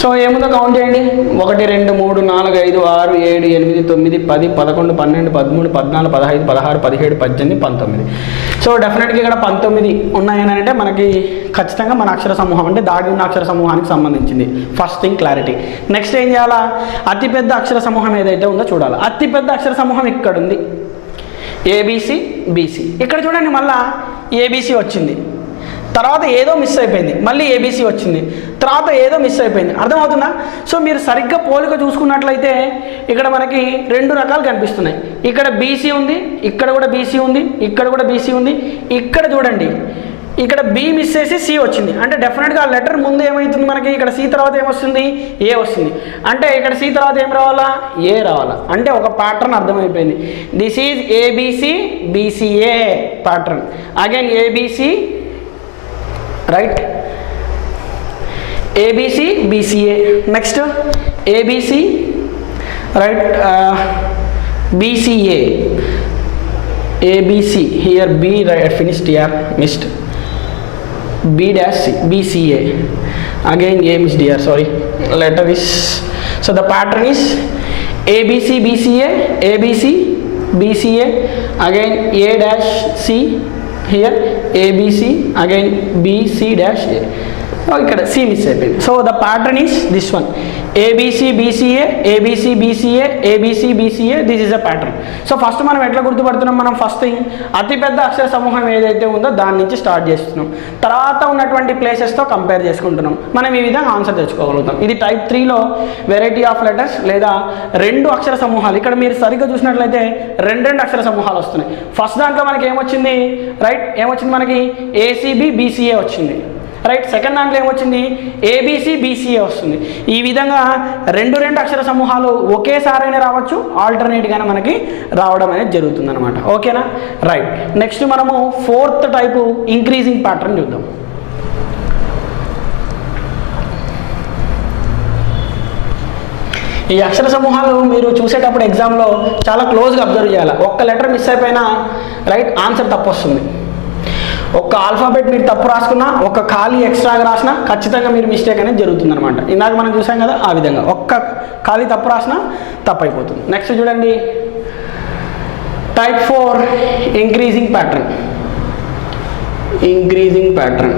సో ఏముందో కౌంట్ చేయండి, 1 2 3 4 5 6 7 8 9 10 11 12 13 14 15 16 17 18 19. సో డెఫినెట్గా ఇక్కడ 19 ఉన్నాయని అంటే మనకి ఖచ్చితంగా మన అక్షర సమూహం అంటే దాగి ఉన్న అక్షర సమూహానికి సంబంధించింది. First thing clarity. నెక్స్ట్ ఏం చేయాలా, అతిపెద్ద అక్షర సమూహం ఏదైతే ఉందో చూడాలి. అతిపెద్ద అక్షర సమూహం ఇక్కడ ఉంది ఏబిసి బీసీ. ఇక్కడ చూడండి మళ్ళా ఏబిసి వచ్చింది, తర్వాత ఏదో మిస్ అయిపోయింది, మళ్ళీ ఏబీసీ వచ్చింది, తర్వాత ఏదో మిస్ అయిపోయింది. అర్థమవుతుందా? సో మీరు సరిగ్గా పోలిక చూసుకున్నట్లయితే ఇక్కడ మనకి 2 రకాలు కనిపిస్తున్నాయి. ఇక్కడ బీసీ ఉంది, ఇక్కడ కూడా బీసీ ఉంది, ఇక్కడ కూడా బీసీ ఉంది. ఇక్కడ చూడండి ఇక్కడ బి మిస్ చేసి సి వచ్చింది, అంటే డెఫినెట్గా ఆ లెటర్ ముందు ఏమవుతుంది మనకి, ఇక్కడ సి తర్వాత ఏమొస్తుంది ఏ వస్తుంది, అంటే ఇక్కడ సి తర్వాత ఏం రావాలా ఏ రావాలా, అంటే ఒక ప్యాటర్న్ అర్థమైపోయింది. This is ABC BCA pattern, again ABC right, ABC BCA, next ABC right, BCA, ABC here B right finished here missed, B dash C, BCA again A missed here, sorry letter is, so the pattern is ABC BCA, ABC BCA again A dash C here ABC again BC dash A. ఇక్కడ సి మిస్ అయిపోయింది. So the pattern is this one, ABC BCA, ABC BCA, ABC BCA, this is a pattern. So first మనం ఎట్లా గుర్తుపడుతున్నాం, మనం ఫస్ట్ థింగ్ అతిపెద్ద అక్షర సమూహం ఏదైతే ఉందో దాని నుంచి స్టార్ట్ చేస్తున్నాం, తర్వాత ఉన్నటువంటి ప్లేసెస్తో కంపేర్ చేసుకుంటున్నాం. మనం ఈ విధంగా ఆన్సర్ తెచ్చుకోగలుగుతాం. ఇది టైప్ 3లో వెరైటీ ఆఫ్ లెటర్స్ లేదా రెండు అక్షర సమూహాలు. ఇక్కడ మీరు సరిగ్గా చూసినట్లయితే రెండు అక్షర సమూహాలు వస్తున్నాయి. ఫస్ట్ దాంట్లో మనకి ఏమొచ్చింది, రైట్, ఏమొచ్చింది మనకి ఏసీబీ బీసీఏ వచ్చింది, రైట్. సెకండ్ దాంట్లో ఏమొచ్చింది, ఏబిసి బీసీఏ వస్తుంది. ఈ విధంగా రెండు అక్షర సమూహాలు ఒకేసారైనా రావచ్చు, ఆల్టర్నేట్గానే మనకి రావడం అనేది జరుగుతుంది అనమాట. ఓకేనా, రైట్. నెక్స్ట్ మనము ఫోర్త్ టైపు ఇంక్రీజింగ్ ప్యాటర్న్ చూద్దాం. ఈ అక్షర సమూహాలు మీరు చూసేటప్పుడు ఎగ్జామ్లో చాలా క్లోజ్గా అబ్జర్వ్ చేయాలి. ఒక్క లెటర్ మిస్ అయిపోయినా రైట్ ఆన్సర్ తప్పు వస్తుంది. ఒక్క ఆల్ఫాబెట్ మీరు తప్పు రాసుకున్నా, ఒక్క ఖాళీ ఎక్స్ట్రాగా రాసినా ఖచ్చితంగా మీరు మిస్టేక్ అనేది జరుగుతుంది అనమాట. ఇందాక మనం చూసాం కదా, ఆ విధంగా ఒక్క ఖాళీ తప్పు రాసినా తప్పు అయిపోతుంది. నెక్స్ట్ చూడండి, type 4 increasing pattern. Increasing pattern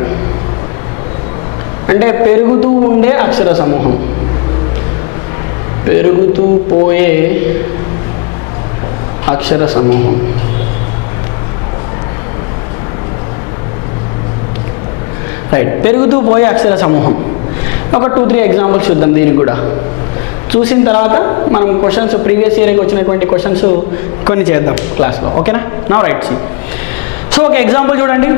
అంటే పెరుగుతూ ఉండే అక్షర సమూహం, పెరుగుతూ పోయే అక్షర సమూహం. రైట్, పెరుగుతూ పోయే అక్షర సమూహం. ఒక 2-3 ఎగ్జాంపుల్స్ చూద్దాం దీనికి కూడా. చూసిన తర్వాత మనం క్వశ్చన్స్, ప్రీవియస్ ఇయర్కి వచ్చినటువంటి క్వశ్చన్స్ కొన్ని చేద్దాం క్లాస్లో. ఓకేనా, నా రైట్. సో ఒక ఎగ్జాంపుల్ చూడండి.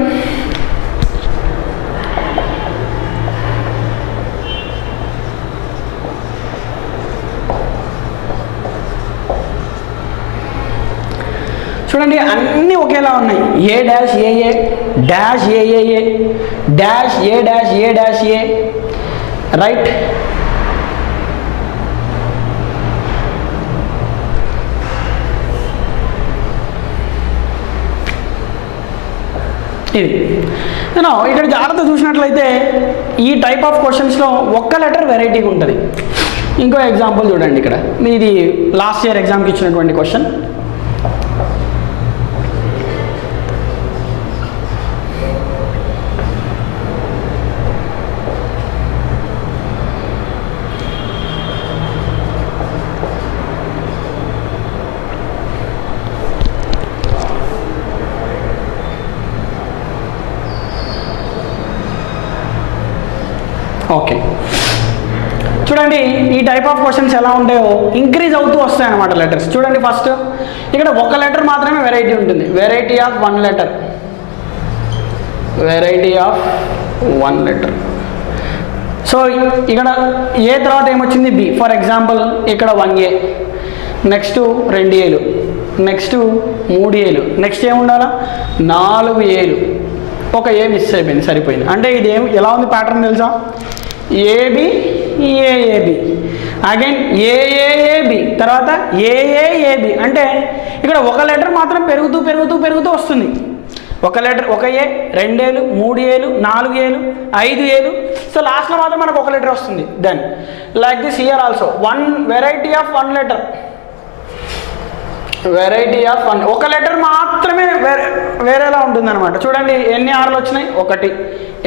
చూడండి, అన్నీ ఒకేలా ఉన్నాయి. ఏ డాష్ ఏఏ dash ఏఏఏ dash A dash A dash A, right. ఇది ఇక్కడ జాగ్రత్త చూసినట్లయితే ఈ టైప్ ఆఫ్ క్వశ్చన్స్లో ఒక్క లెటర్ వెరైటీగా ఉంటుంది. ఇంకో ఎగ్జాంపుల్ చూడండి. ఇక్కడ ఇది లాస్ట్ ఇయర్ ఎగ్జామ్కి ఇచ్చినటువంటి క్వశ్చన్. ఓకే, చూడండి ఈ టైప్ ఆఫ్ క్వశ్చన్స్ ఎలా ఉంటాయో ఇంక్రీజ్ అవుతూ వస్తాయి అన్నమాట లెటర్స్. చూడండి, ఫస్ట్ ఇక్కడ ఒక లెటర్ మాత్రమే వెరైటీ ఉంటుంది, variety of 1 letter, variety of 1 letter. So ఇక్కడ ఏ తర్వాత ఏమొచ్చింది, బి. ఫర్ ఎగ్జాంపుల్ ఇక్కడ 1A, నెక్స్ట్ 2Aలు, నెక్స్ట్ 3Aలు, నెక్స్ట్ ఏముండాలా 4Aలు, ఒక ఏ మిస్ అయిపోయింది, సరిపోయింది. అంటే ఇది ఎలా ఉంది ప్యాటర్న్ తెలుసా, ఏబి ఏఏబి, అగైన్ ఏఏఏబి, తర్వాత ఏఏఏబి. అంటే ఇక్కడ ఒక లెటర్ మాత్రం పెరుగుతూ పెరుగుతూ పెరుగుతూ వస్తుంది. ఒక లెటర్, ఒక ఏ, 2Aలు, 3Aలు, 4Aలు, 5Aలు. సో లాస్ట్లో మాత్రం మనకు ఒక లెటర్ వస్తుంది. Then like this here also 1 variety of 1 letter, variety of 1. ఒక లెటర్ మాత్రమే వేరేలా ఉంటుంది అనమాట. చూడండి, ఎన్ని ఆర్లు వచ్చినాయి, 1.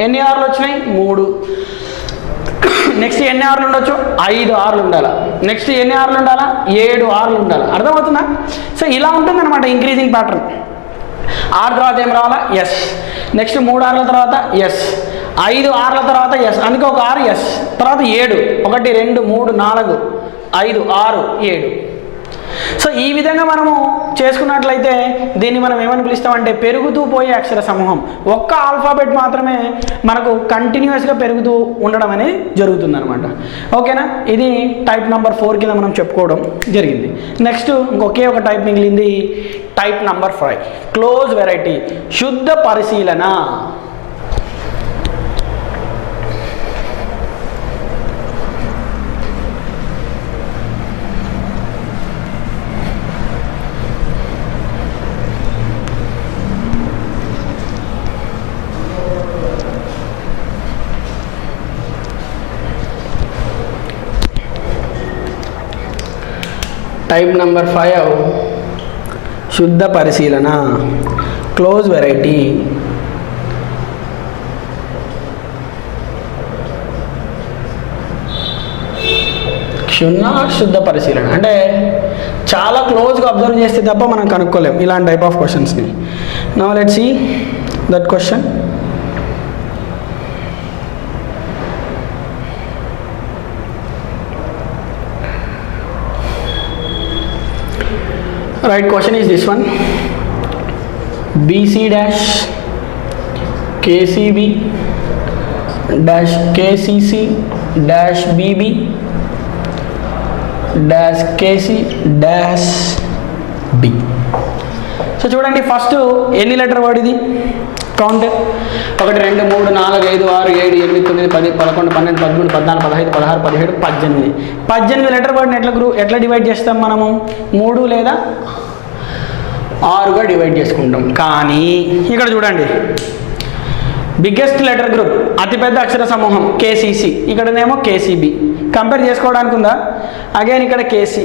ఎన్ని ఆర్లు వచ్చినాయి, 3. నెక్స్ట్ ఎన్ని ఆర్లు ఉండొచ్చు, 5 ఆర్లు ఉండాలి. నెక్స్ట్ ఎన్ని ఆర్లు ఉండాలా, 7 ఆర్లు ఉండాలి. అర్థమవుతుందా? సో ఇలా ఉంటుంది అనమాట ఇంక్రీజింగ్ ప్యాటర్న్. ఆర్ తర్వాత ఏం రావాలా, ఎస్. నెక్స్ట్ 3 ఆర్ల తర్వాత ఎస్, 5 ఆర్ల తర్వాత ఎస్, అందుకే ఒక ఆర్ ఎస్, తర్వాత 7, 1 2 3 4 5 6 7. సో ఈ విధంగా మనము చేసుకున్నట్లయితే దీన్ని మనం ఏమని పిలుస్తామంటే పెరుగుతూ పోయే అక్షర సమూహం. ఒక్క ఆల్ఫాబెట్ మాత్రమే మనకు కంటిన్యూస్గా పెరుగుతూ ఉండడం అనేది జరుగుతుందన్నమాట. ఓకేనా, ఇది టైప్ నెంబర్ 4 కింద మనం చెప్పుకోవడం జరిగింది. నెక్స్ట్ ఇంకొకే ఒక టైప్ మిగిలింది, టైప్ నెంబర్ 5 క్లోజ్ వెరైటీ, శుద్ధ పరిశీలన. టైప్ నెంబర్ 5 శుద్ధ పరిశీలన, క్లోజ్ వెరైటీ. సున్నా శుద్ధ పరిశీలన అంటే చాలా క్లోజ్గా అబ్జర్వ్ చేస్తే తప్ప మనం కనుక్కోలేం ఇలాంటి టైప్ ఆఫ్ క్వశ్చన్స్ని. Now let's see that question. Right, question is this one. BC dash KCB dash KCC dash BB dash KC dash B. So చూడండి ఫస్ట్ ఎన్ని లెటర్ వర్డ్ ఇది కౌంట్ 1 2 3 4 5 6 7 8 9 10 11 12 13 14 15 16 17 18 లెటర్ వర్డ్ని ఎట్లా డివైడ్ చేస్తాం మనము 3 లేదా 6గా డివైడ్ చేసుకుంటాం. కానీ ఇక్కడ చూడండి బిగ్గెస్ట్ లెటర్ గ్రూప్ అతిపెద్ద అక్షర సమూహం కేసీసీ, ఇక్కడనేమో కేసీబీ. కంపేర్ చేసుకోవడానికి ఉందా? అగైన్ ఇక్కడ కేసీ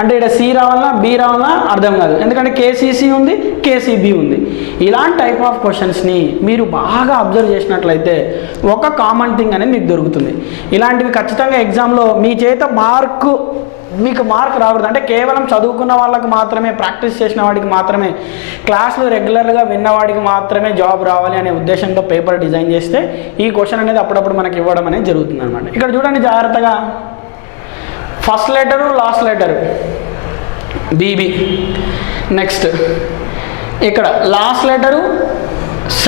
అంటే ఇక్కడ సి రావాలన్నా బి రావాలన్నా అర్థం కాదు, ఎందుకంటే కేసీసీ ఉంది కేసీబీ ఉంది. ఇలాంటి టైప్ ఆఫ్ క్వశ్చన్స్ని మీరు బాగా అబ్జర్వ్ చేసినట్లయితే ఒక కామన్ థింగ్ అనేది మీకు దొరుకుతుంది. ఇలాంటివి ఖచ్చితంగా ఎగ్జామ్లో మీ చేత మీకు మార్క్ రాకూడదు. అంటే కేవలం చదువుకున్న వాళ్ళకి మాత్రమే, ప్రాక్టీస్ చేసిన వాడికి మాత్రమే, క్లాసులు రెగ్యులర్గా విన్నవాడికి మాత్రమే జాబ్ రావాలి అనే ఉద్దేశంతో పేపర్ డిజైన్ చేస్తే ఈ క్వశ్చన్ అనేది అప్పుడప్పుడు మనకి ఇవ్వడం అనేది జరుగుతుంది అనమాట. ఇక్కడ చూడండి జాగ్రత్తగా, first letter last letter BB, next ఇక్కడ last letter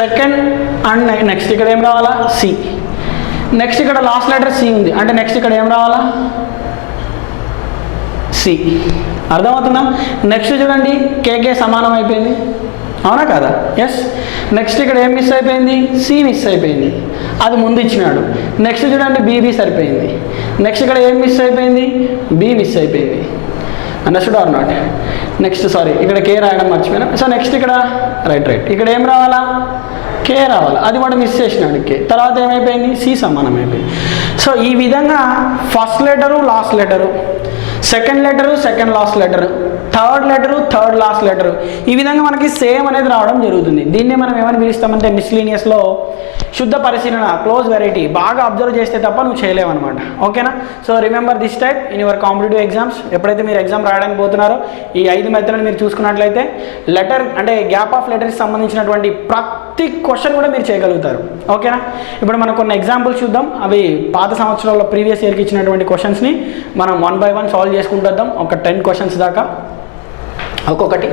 second and next ఇక్కడ ఏం రావాలా సి, నెక్స్ట్ ఇక్కడ లాస్ట్ లెటర్ సి ఉంది అంటే నెక్స్ట్ ఇక్కడ ఏం రావాలా సి. అర్థమవుతుందా? నెక్స్ట్ చూడండి కేకే సమానం అయిపోయింది, అవునా కదా? ఎస్. నెక్స్ట్ ఇక్కడ ఏం మిస్ అయిపోయింది? సి మిస్ అయిపోయింది, అది ముందు ఇచ్చినాడు. నెక్స్ట్ చూడండి బీబీ సరిపోయింది. నెక్స్ట్ ఇక్కడ ఏం మిస్ అయిపోయింది? బి మిస్ అయిపోయింది. Understood or not? Next sorry ఇక్కడ కే రాయడం మర్చిపోయినా. సో నెక్స్ట్ ఇక్కడ రైట్ ఇక్కడ ఏం రావాలా? కే రావాలి, అది వాడు మిస్ చేసినాడు కే. తర్వాత ఏమైపోయింది? సి సమానం అయిపోయింది. సో ఈ విధంగా first letter last letter, second letter second last letter, third letter third last letter, ఈ విధంగా మనకి సేమ్ అనేది రావడం జరుగుతుంది. దీన్నే మనం ఏమని పిలుస్తామంటే మిస్లీనియస్లో శుద్ధ పరిశీలన, క్లోజ్ వెరైటీ. బాగా అబ్జర్వ్ చేస్తే తప్ప నువ్వు చేయలేవన్నమాట. ఓకేనా? So remember this type in your competitive exams. ఎప్పుడైతే మీరు ఎగ్జామ్ రాయడానికి పోతున్నారో ఈ 5 మెథడ్లను మీరు చూసుకున్నట్లయితే లెటర్ అంటే గ్యాప్ ఆఫ్ లెటర్కి సంబంధించినటువంటి ప్రతి క్వశ్చన్ కూడా మీరు చేయగలుగుతారు. ఓకేనా? ఇప్పుడు మనం కొన్ని ఎగ్జాంపుల్స్ చూద్దాం. అవి పాత సంవత్సరాల్లో ప్రీవియస్ ఇయర్కి ఇచ్చినటువంటి క్వశ్చన్స్ని మనం 1 by 1 సాల్వ్ చేసుకుంటూ వద్దాం. ఒక 10 క్వశ్చన్స్ దాకా ఒక్కొక్కటి.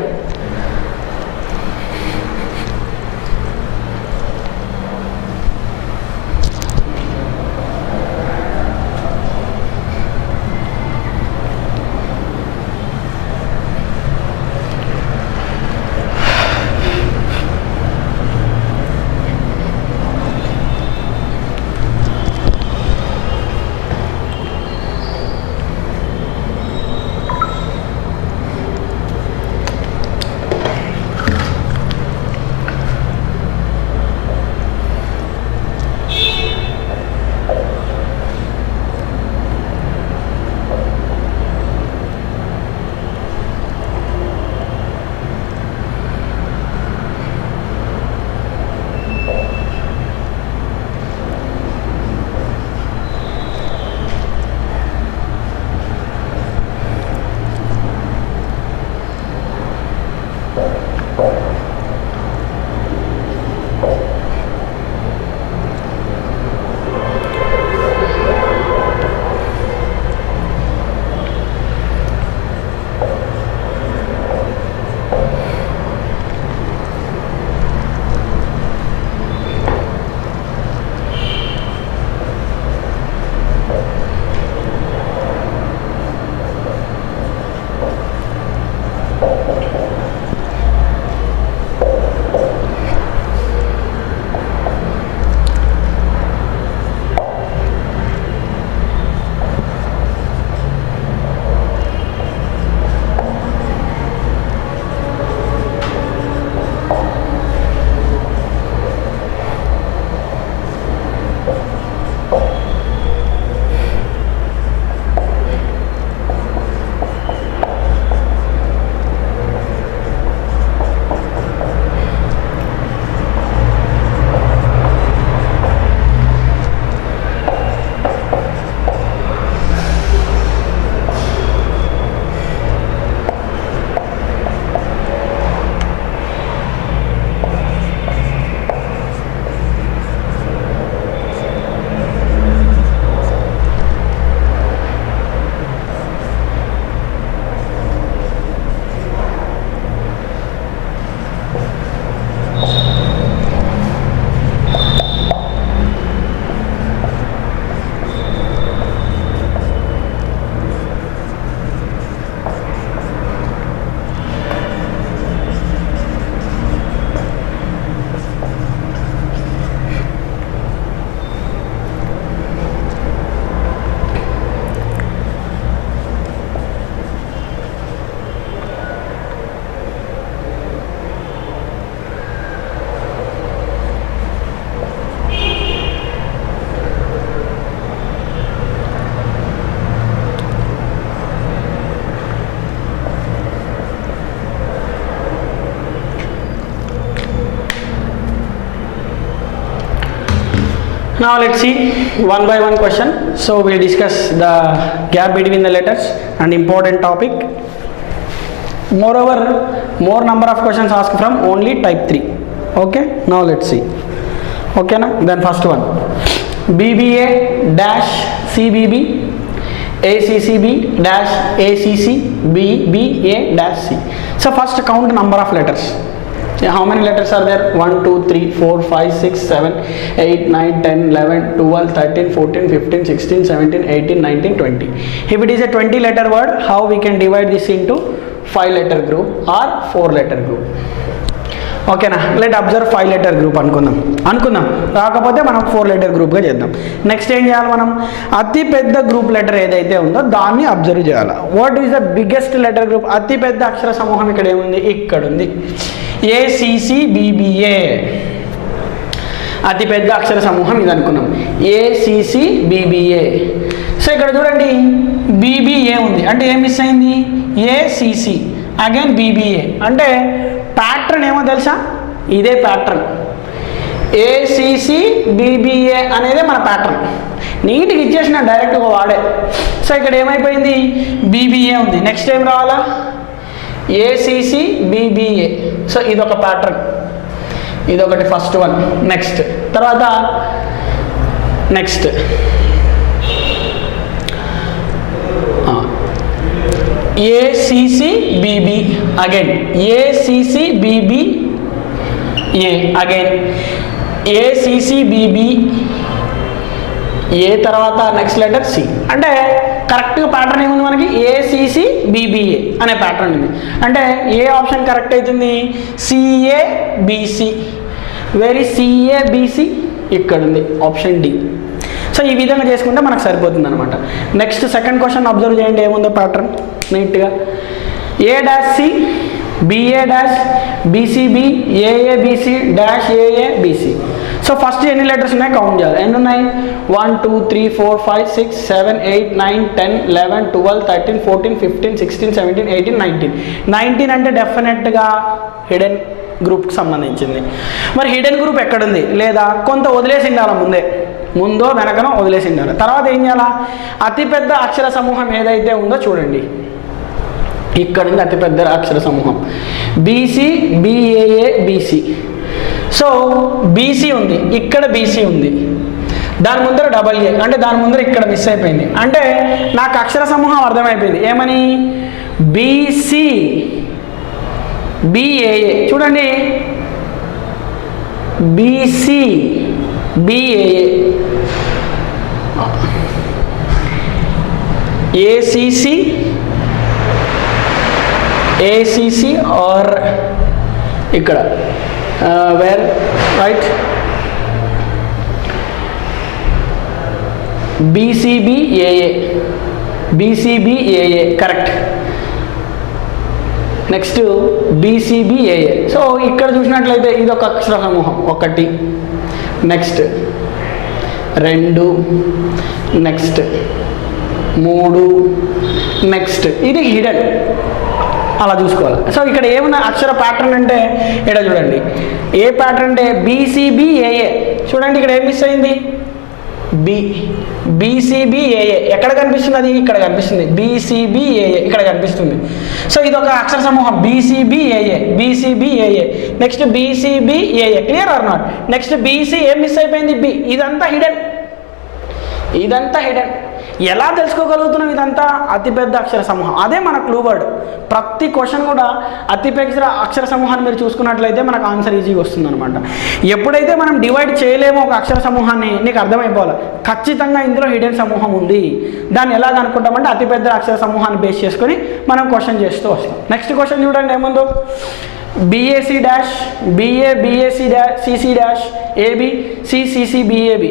Now let's see one by one question. So we'll discuss the gap between the letters and important topic. Moreover, more number of questions asked from only type 3. Okay, now let's see. Okay na? Then first one, BBA dash CBB ACCB dash ACC BBA dash C. So first count number of letters. How many letters are there? 1 2 3 4 5 6 7 8 9 10 11 12 13 14 15 16 17 18 19 20. If it is a 20 letter word, how we can divide this into 5 letter group or 4 letter group? ఓకేనా, లెట్ అబ్జర్వ్ 5 లెటర్ గ్రూప్ అనుకుందాం రాకపోతే మనం 4 లెటర్ గ్రూప్గా చేద్దాం. నెక్స్ట్ ఏం చేయాలి, మనం అతి పెద్ద గ్రూప్ లెటర్ ఏదైతే ఉందో దాన్ని అబ్జర్వ్ చేయాలి. What is the biggest letter group? అతి పెద్ద అక్షర సమూహం ఇక్కడ ఏముంది, ఇక్కడ ఉంది, ACCBBA. అతి పెద్ద అక్షర సమూహం ఇది అనుకున్నాం, ACCBBA. సో ఇక్కడ చూడండి BBA ఉంది, అంటే ఏం మిస్ అయింది, ACC అగైన్ BBA. అంటే ప్యాటర్న్ ఏమో తెలుసా, ఇదే ప్యాటర్న్, ACCBBA అనేది మన ప్యాటర్న్. నీట్గా ఇచ్చేసిన డైరెక్ట్గా వాడే. సో ఇక్కడ ఏమైపోయింది, BBA ఉంది, నెక్స్ట్ ఏం రావాలా, ACCBBA. సో ఇదొక ప్యాటర్న్, ఇదొకటి ఫస్ట్ వన్. నెక్స్ట్ తర్వాత next ACCBB again, ACCBBA again, ACCBBA తర్వాత నెక్స్ట్ లెటర్ C. అంటే కరెక్ట్గా ప్యాటర్న్ ఏముంది మనకి, ACCBBA అనే ప్యాటర్న్ ఉంది. అంటే ఏ ఆప్షన్ కరెక్ట్ అవుతుంది, CABC. వెరీ CABC ఇక్కడ ఉంది, ఆప్షన్ D. సో ఈ విధంగా చేసుకుంటే మనకు సరిపోతుంది అనమాట. నెక్స్ట్ సెకండ్ క్వశ్చన్ అబ్జర్వ్ చేయండి, ఏముందో ప్యాటర్న్ నీట్గా, A-C BA-BCB AABC AABC. So first ఎన్ని లెటర్స్ ఉన్నాయి కౌంట్ చేయాలి, ఎన్ని ఉన్నాయి, 1 2 3 4 5 6 7 8 9 10 11 12 13 14 15 16 17 18 19 అంటే డెఫినెట్గా హిడెన్ గ్రూప్కి సంబంధించింది. మరి హిడెన్ గ్రూప్ ఎక్కడుంది, లేదా కొంత వదిలేసి ఉండాలి, ముందో వెనకనో వదిలేసి ఉండాలి. తర్వాత ఏం చేయాలా, అతిపెద్ద అక్షర సమూహం ఏదైతే ఉందో చూడండి, ఇక్కడ ఉంది అతిపెద్ద అక్షర సమూహం, BCBAABC. సో BC ఉంది, ఇక్కడ BC ఉంది, దాని ముందర AA, అంటే దాని ముందర ఇక్కడ మిస్ అయిపోయింది. అంటే నాకు అక్షర సమూహం అర్థమైపోయింది, ఏమని, BCBAA. చూడండి BCBAA, ACC or ఇక్కడ where right, BCBAA correct. Next BCBAA. So ఇక్కడ చూసినట్లయితే ఇది ఒక అక్షర సమూహం, 1 నెక్స్ట్ 2 నెక్స్ట్ 3 నెక్స్ట్, ఇది హిడెన్, అలా చూసుకోవాలి. సో ఇక్కడ ఏమన్నా అక్షర ప్యాటర్న్ అంటే ఇక్కడ చూడండి, ఏ ప్యాటర్న్ అంటే BCBAA. చూడండి ఇక్కడ ఏం మిస్ అయింది, BCBAA ఎక్కడ కనిపిస్తుంది, అది ఇక్కడ కనిపిస్తుంది, BCBAA ఇక్కడ కనిపిస్తుంది. సో ఇది ఒక అక్షర సమూహం, BCBAA. Next BCBAA, clear are not. Next BC ఏం మిస్ అయిపోయింది, B. ఇదంతా హిడెన్. ఎలా తెలుసుకోగలుగుతున్నాం, ఇదంతా అతిపెద్ద అక్షర సమూహం. అదే మన క్లూ వర్డ్. ప్రతి క్వశ్చన్ కూడా అతిపెద్ద అక్షర సమూహాన్ని మీరు చూసుకున్నట్లయితే మనకు ఆన్సర్ ఈజీగా వస్తుంది అనమాట. ఎప్పుడైతే మనం డివైడ్ చేయలేమో ఒక అక్షర సమూహాన్ని, నీకు అర్థమైపోవాలి ఖచ్చితంగా ఇందులో హిడెన్ సమూహం ఉంది. దాన్ని ఎలా కనుక్కుంటామంటే అతిపెద్ద అక్షర సమూహాన్ని బేస్ చేసుకొని మనం క్వశ్చన్ చేస్తూ వస్తాం. నెక్స్ట్ క్వశ్చన్ చూడండి ఏముందో, BAC dash BAC dash CC dash AB CCC BAB.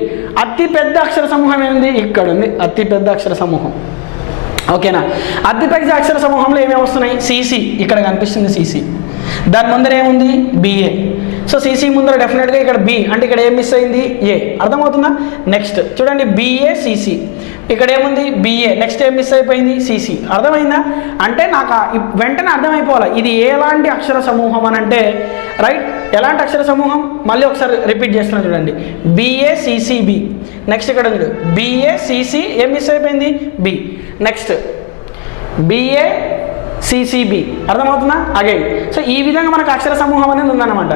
అతిపెద్ద అక్షర సమూహం ఏంది, ఇక్కడ ఉంది అతిపెద్ద అక్షర సమూహం. ఓకేనా, అతిపెద్ద అక్షర సమూహంలో ఏమేమి వస్తున్నాయి, CC ఇక్కడ కనిపిస్తుంది, CC. దాని ముందర ఏముంది, BA. సో CC ముందర డెఫినెట్గా ఇక్కడ B, అంటే ఇక్కడ ఏం మిస్ అయింది, A. అర్థమవుతుందా. నెక్స్ట్ చూడండి BACC, ఇక్కడ ఏముంది BA, నెక్స్ట్ ఏం మిస్ అయిపోయింది, CC. అర్థమైందా. అంటే నాకు వెంటనే అర్థమైపోవాలి ఇది ఎలాంటి అక్షర సమూహం అని. అంటే రైట్, ఎలాంటి అక్షర సమూహం, మళ్ళీ ఒకసారి రిపీట్ చేస్తున్నాను చూడండి, BACCB. నెక్స్ట్ ఇక్కడ ఉంది BACC, ఏం మిస్ అయిపోయింది, బి. నెక్స్ట్ BACCB, అర్థమవుతుందా? అగైన్ సో ఈ విధంగా మనకు అక్షర సమూహం అనేది ఉందన్నమాట.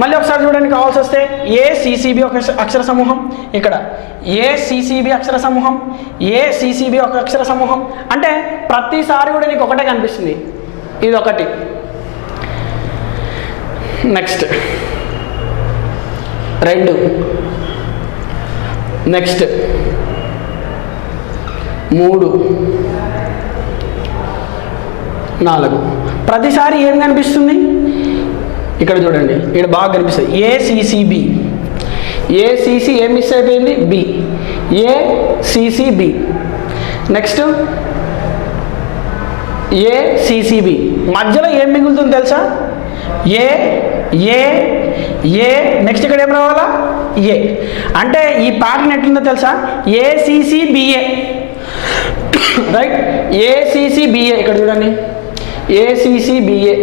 మళ్ళీ ఒకసారి చూడండి కావాల్సి వస్తే ACCB ఒక అక్షర సమూహం, ఇక్కడ ACCB అక్షర సమూహం, ACCB ఒక అక్షర సమూహం. అంటే ప్రతిసారి కూడా నీకు ఒకటే కనిపిస్తుంది, ఇది ఒకటి. Next 2, next 3, 4. ప్రతిసారి ఏం కనిపిస్తుంది, ఇక్కడ చూడండి, ఇక్కడ బాగా కనిపిస్తుంది ACCB. ACC ఏం మిస్ అయిపోయింది, B. ACCB. Next ACCB. మధ్యలో ఏం మిగులుతుంది తెలుసా, ఏ. నెక్స్ట్ ఇక్కడ ఏం రావాలా, ఏ. అంటే ఈ ప్యాటర్న్ ఎట్లుందో తెలుసా, ACCBA, రైట్. ACCBA ఇక్కడ చూడండి, ACCBA.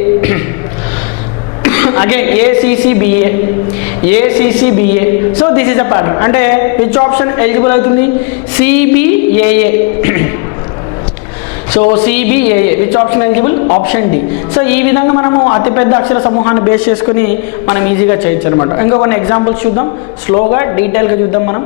Again ACCBA. So this is a pattern. అంటే విచ్ ఆప్షన్ ఎలిజిబుల్ అవుతుంది, CBAA. So CBAA which option eligible, option D. So ఈ విధంగా మనము అతిపెద్ద అక్షర సమూహాన్ని బేస్ చేసుకుని మనం ఈజీగా చేయొచ్చు అనమాట. ఇంకా కొన్ని ఎగ్జాంపుల్స్ చూద్దాం, స్లోగా డీటెయిల్గా చూద్దాం మనం.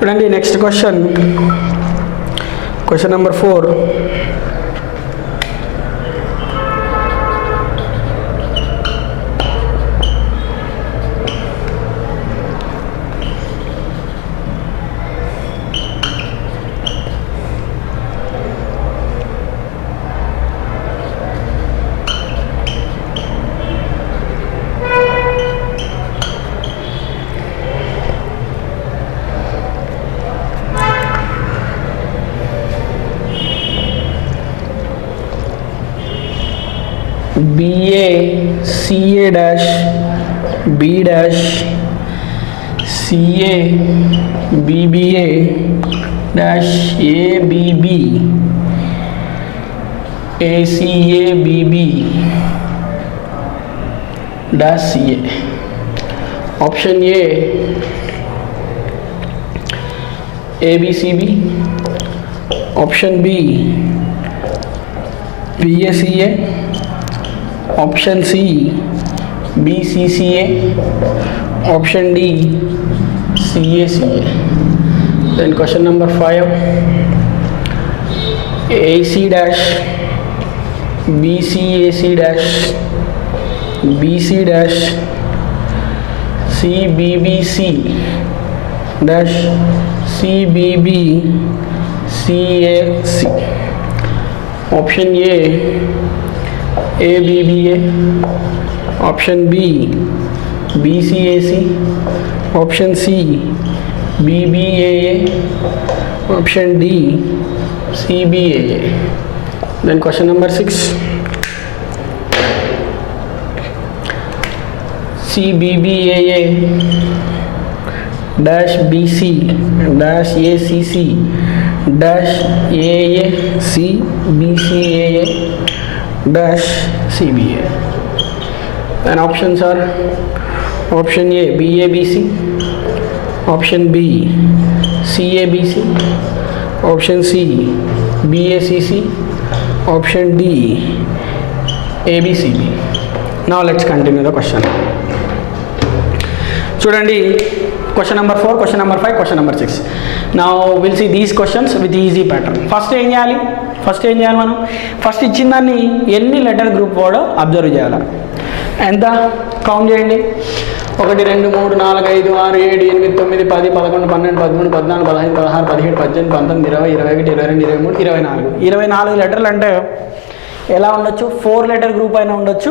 చూడండి next question number 4. BA CA dash B dash CA BBA dash ABB ACA BB dash CA. Option A ABCB. Option B BACA. Option C BCCA. Option D CACA. Then question number 5, AC dash BCAC dash BC dash CBBC dash CBB CAC. Option A ABBA. Option B BCAC. Option C BBAA. Option D CBAA. Then question number 6, CBBAA dash BC dash ACC dash AAC BCAA dash CBA. And options are option A BABC, option B CABC, option C BACC, option D ABCB. Now let's continue the question. చూడండి question number 4, question number 5, question number 6. Now we'll see these questions with easy pattern. First ఏం చేయాలి మనం ఫస్ట్ ఇచ్చిన దాన్ని ఎన్ని లెటర్ గ్రూప్ వాడో అబ్జర్వ్ చేయాలి. ఎంత కౌంట్ చేయండి, 1 2 3 4 5 6 7 8 9 10 11 12 13 14 15 16 17 18 19 20 21 22 23 24 24 లెటర్లు అంటే ఎలా ఉండొచ్చు, 4 లెటర్ గ్రూప్ అయినా ఉండొచ్చు,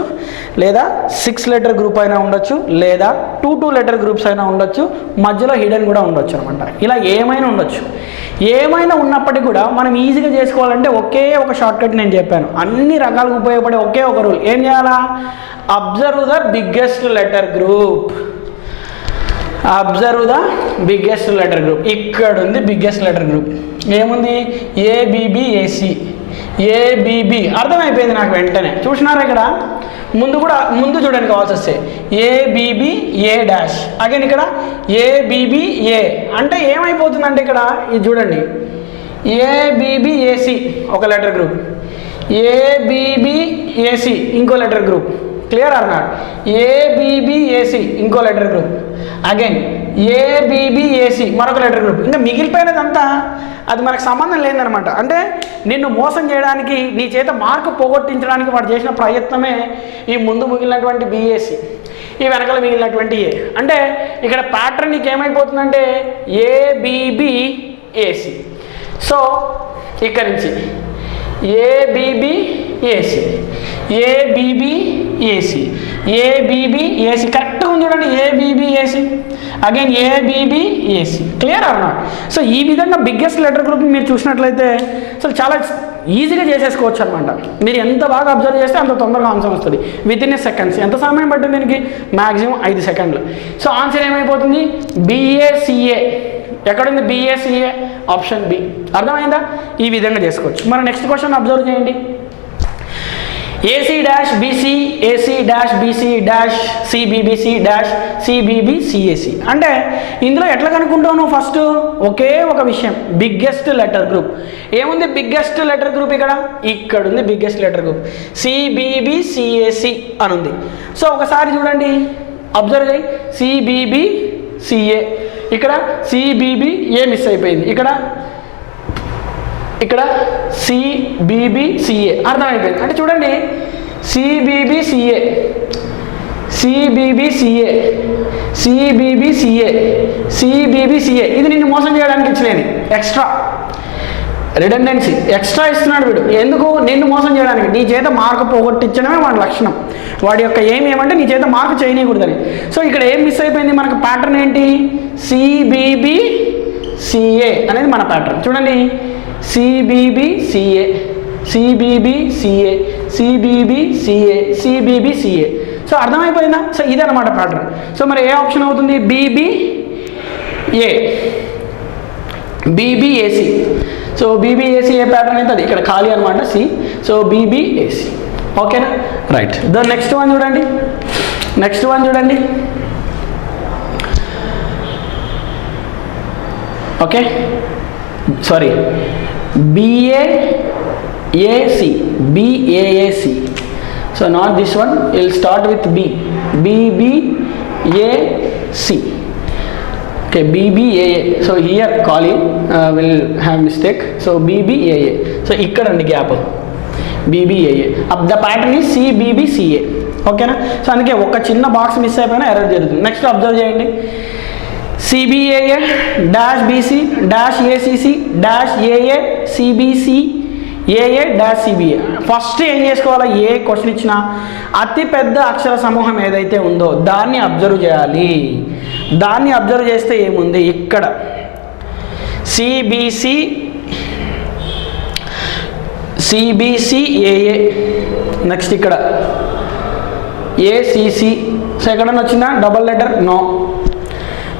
లేదా 6 లెటర్ గ్రూప్ అయినా ఉండొచ్చు, లేదా 2 లెటర్ గ్రూప్స్ అయినా ఉండొచ్చు, మధ్యలో హిడెన్ కూడా ఉండొచ్చు అనమాట. ఇలా ఏమైనా ఉండొచ్చు. ఏమైనా ఉన్నప్పటికీ కూడా మనం ఈజీగా చేసుకోవాలంటే ఒకే ఒక షార్ట్ కట్ నేను చెప్పాను. అన్ని రకాలుగా ఉపయోగపడే ఒకే ఒక రూల్. ఏం చేయాలా? Observe the biggest letter group. Observe the biggest letter group. ఇక్కడ ఉంది బిగ్గెస్ట్ లెటర్ గ్రూప్. ఏముంది? ఏబిబిఏసి. ఏబిబి అర్థమైపోయింది నాకు వెంటనే. చూసినారా ఇక్కడ ముందు చూడండి కావాల్సి వస్తే ఏబిబి ఏ డాష్. అగైన్ ఇక్కడ ఏబిబిఏ అంటే ఏమైపోతుందంటే ఇక్కడ ఇది చూడండి, ఏబిబిఏసి ఒక లెటర్ గ్రూప్, ఏబిబిఏసి ఇంకో letter group. Clear are not? ABBAC ఇంకో లెటర్ గ్రూప్, అగైన్ ఏబిబిఏసి మరొక లెటర్ గ్రూప్. ఇంకా మిగిలిపోయినదంతా అది మనకు సంబంధం లేదనమాట. అంటే నిన్ను మోసం చేయడానికి, నీ చేత మార్కు పోగొట్టించడానికి వాడు చేసిన ప్రయత్నమే ఈ ముందు మిగిలినటువంటి బిఏసి, ఈ వెనకాల మిగిలినటువంటి ఏ. అంటే ఇక్కడ ప్యాటర్న్ నీకు ఏమైపోతుందంటే ఏబిబిఏసి. సో ఇక్కడ నుంచి ఏబిబిఏసి, ఏబిబిఏసి, ఏబిబిఏసి కరెక్ట్గా ఉంది చూడండి. A B B A C again A B B A C. Clear are not? So ఈ విధంగా బిగ్గెస్ట్ లెటర్ గ్రూప్ మీరు చూసినట్లయితే అసలు చాలా ఈజీగా చేసేసుకోవచ్చు అనమాట. మీరు ఎంత బాగా అబ్జర్వ్ చేస్తే అంత తొందరగా ఆన్సర్ వస్తుంది. With in a seconds. ఎంత సమయం పట్టింది దీనికి? మ్యాక్సిమం 5 సెకండ్లు. సో ఆన్సర్ ఏమైపోతుంది? బిఏసిఏ. ఎక్కడుంది బిఏసిఏ? Option B. అర్థమైందా? ఈ విధంగా చేసుకోవచ్చు. మన నెక్స్ట్ క్వశ్చన్ అబ్జర్వ్ చేయండి. A C dash B C, A C dash B C dash C B B C dash C B B C A C. అంటే ఇందులో ఎట్లా కనుక్కుంటావు నువ్వు? ఫస్ట్ ఒకే ఒక విషయం, బిగ్గెస్ట్ లెటర్ గ్రూప్. ఏముంది బిగ్గెస్ట్ లెటర్ గ్రూప్? ఇక్కడ ఉంది బిగ్గెస్ట్ లెటర్ గ్రూప్, సిబిబిసిఏసి అని ఉంది. సో ఒకసారి చూడండి, అబ్జర్వ్ చేయి. సిబిబిసిఏ, ఇక్కడ సిబిబిఏ మిస్ అయిపోయింది, ఇక్కడ సిబిబిసిఏ. అర్థమైపోయింది. అంటే చూడండి, సిబిబిసిఏ, సిబిబిసిఏ, సిబిబిసిఏ, సిబిబిసిఏ. ఇది నిన్ను మోసం చేయడానికి ఇచ్చినది. ఎక్స్ట్రా రిడెండెన్సీ ఎక్స్ట్రా ఇస్తున్నాడు వీడు. ఎందుకు? నిన్ను మోసం చేయడానికి. నీ చేత మార్కు పోగొట్టించడమే వాడి లక్షణం. వాడి యొక్క ఏమంటే నీ చేత మార్కు చేయనీయకూడదని. సో ఇక్కడ ఏం మిస్ అయిపోయింది? మనకు ప్యాటర్న్ ఏంటి? సిబిబిసిఏ అనేది మన ప్యాటర్న్. చూడండి, సిబిబిసిఏ, సిబిబిసిఏ, సిబిబిసిఏ, సిబిబిసిఏ. సో అర్థమైపోయిందా? సో ఇదన్నమాట ప్యాటర్న్. సో మరి ఏ ఆప్షన్ అవుతుంది? బిబిఏ, బిబిఏసి. సో బిబిఏసి ఏ ప్యాటర్న్ అవుతుంది? ఇక్కడ ఖాళీ అనమాట సి. సో బిబిఏసి. ఓకేనా? రైట్. ద నెక్స్ట్ వన్ చూడండి. Okay, sorry, BAAC, BAAC. So not this one. We'll start with B. BBAC. Okay, BBAA. So here calling will have mistake. So BBAA. So ikkada undi gap. BBAA. The pattern is CBBCA. Okay na? So అందుకే ఒక చిన్న బాక్స్ మిస్ అయిపోయినా ఎర్రర్ జరుగుతుంది. నెక్స్ట్ అబ్జర్వ్ చేయండి. CBAA dash BC dash ACC dash AA CBC AA dash CBA. First ఏం చేసుకోవాలా? ఏ క్వశ్చన్ ఇచ్చినా అతి పెద్ద అక్షర సమూహం ఏదైతే ఉందో దాన్ని అబ్జర్వ్ చేయాలి. దాన్ని అబ్జర్వ్ చేస్తే ఏముంది? ఇక్కడ CBCAA. నెక్స్ట్ ఇక్కడ ACC. సో ఎక్కడన్నా వచ్చిందా డబల్ లెటర్? నో.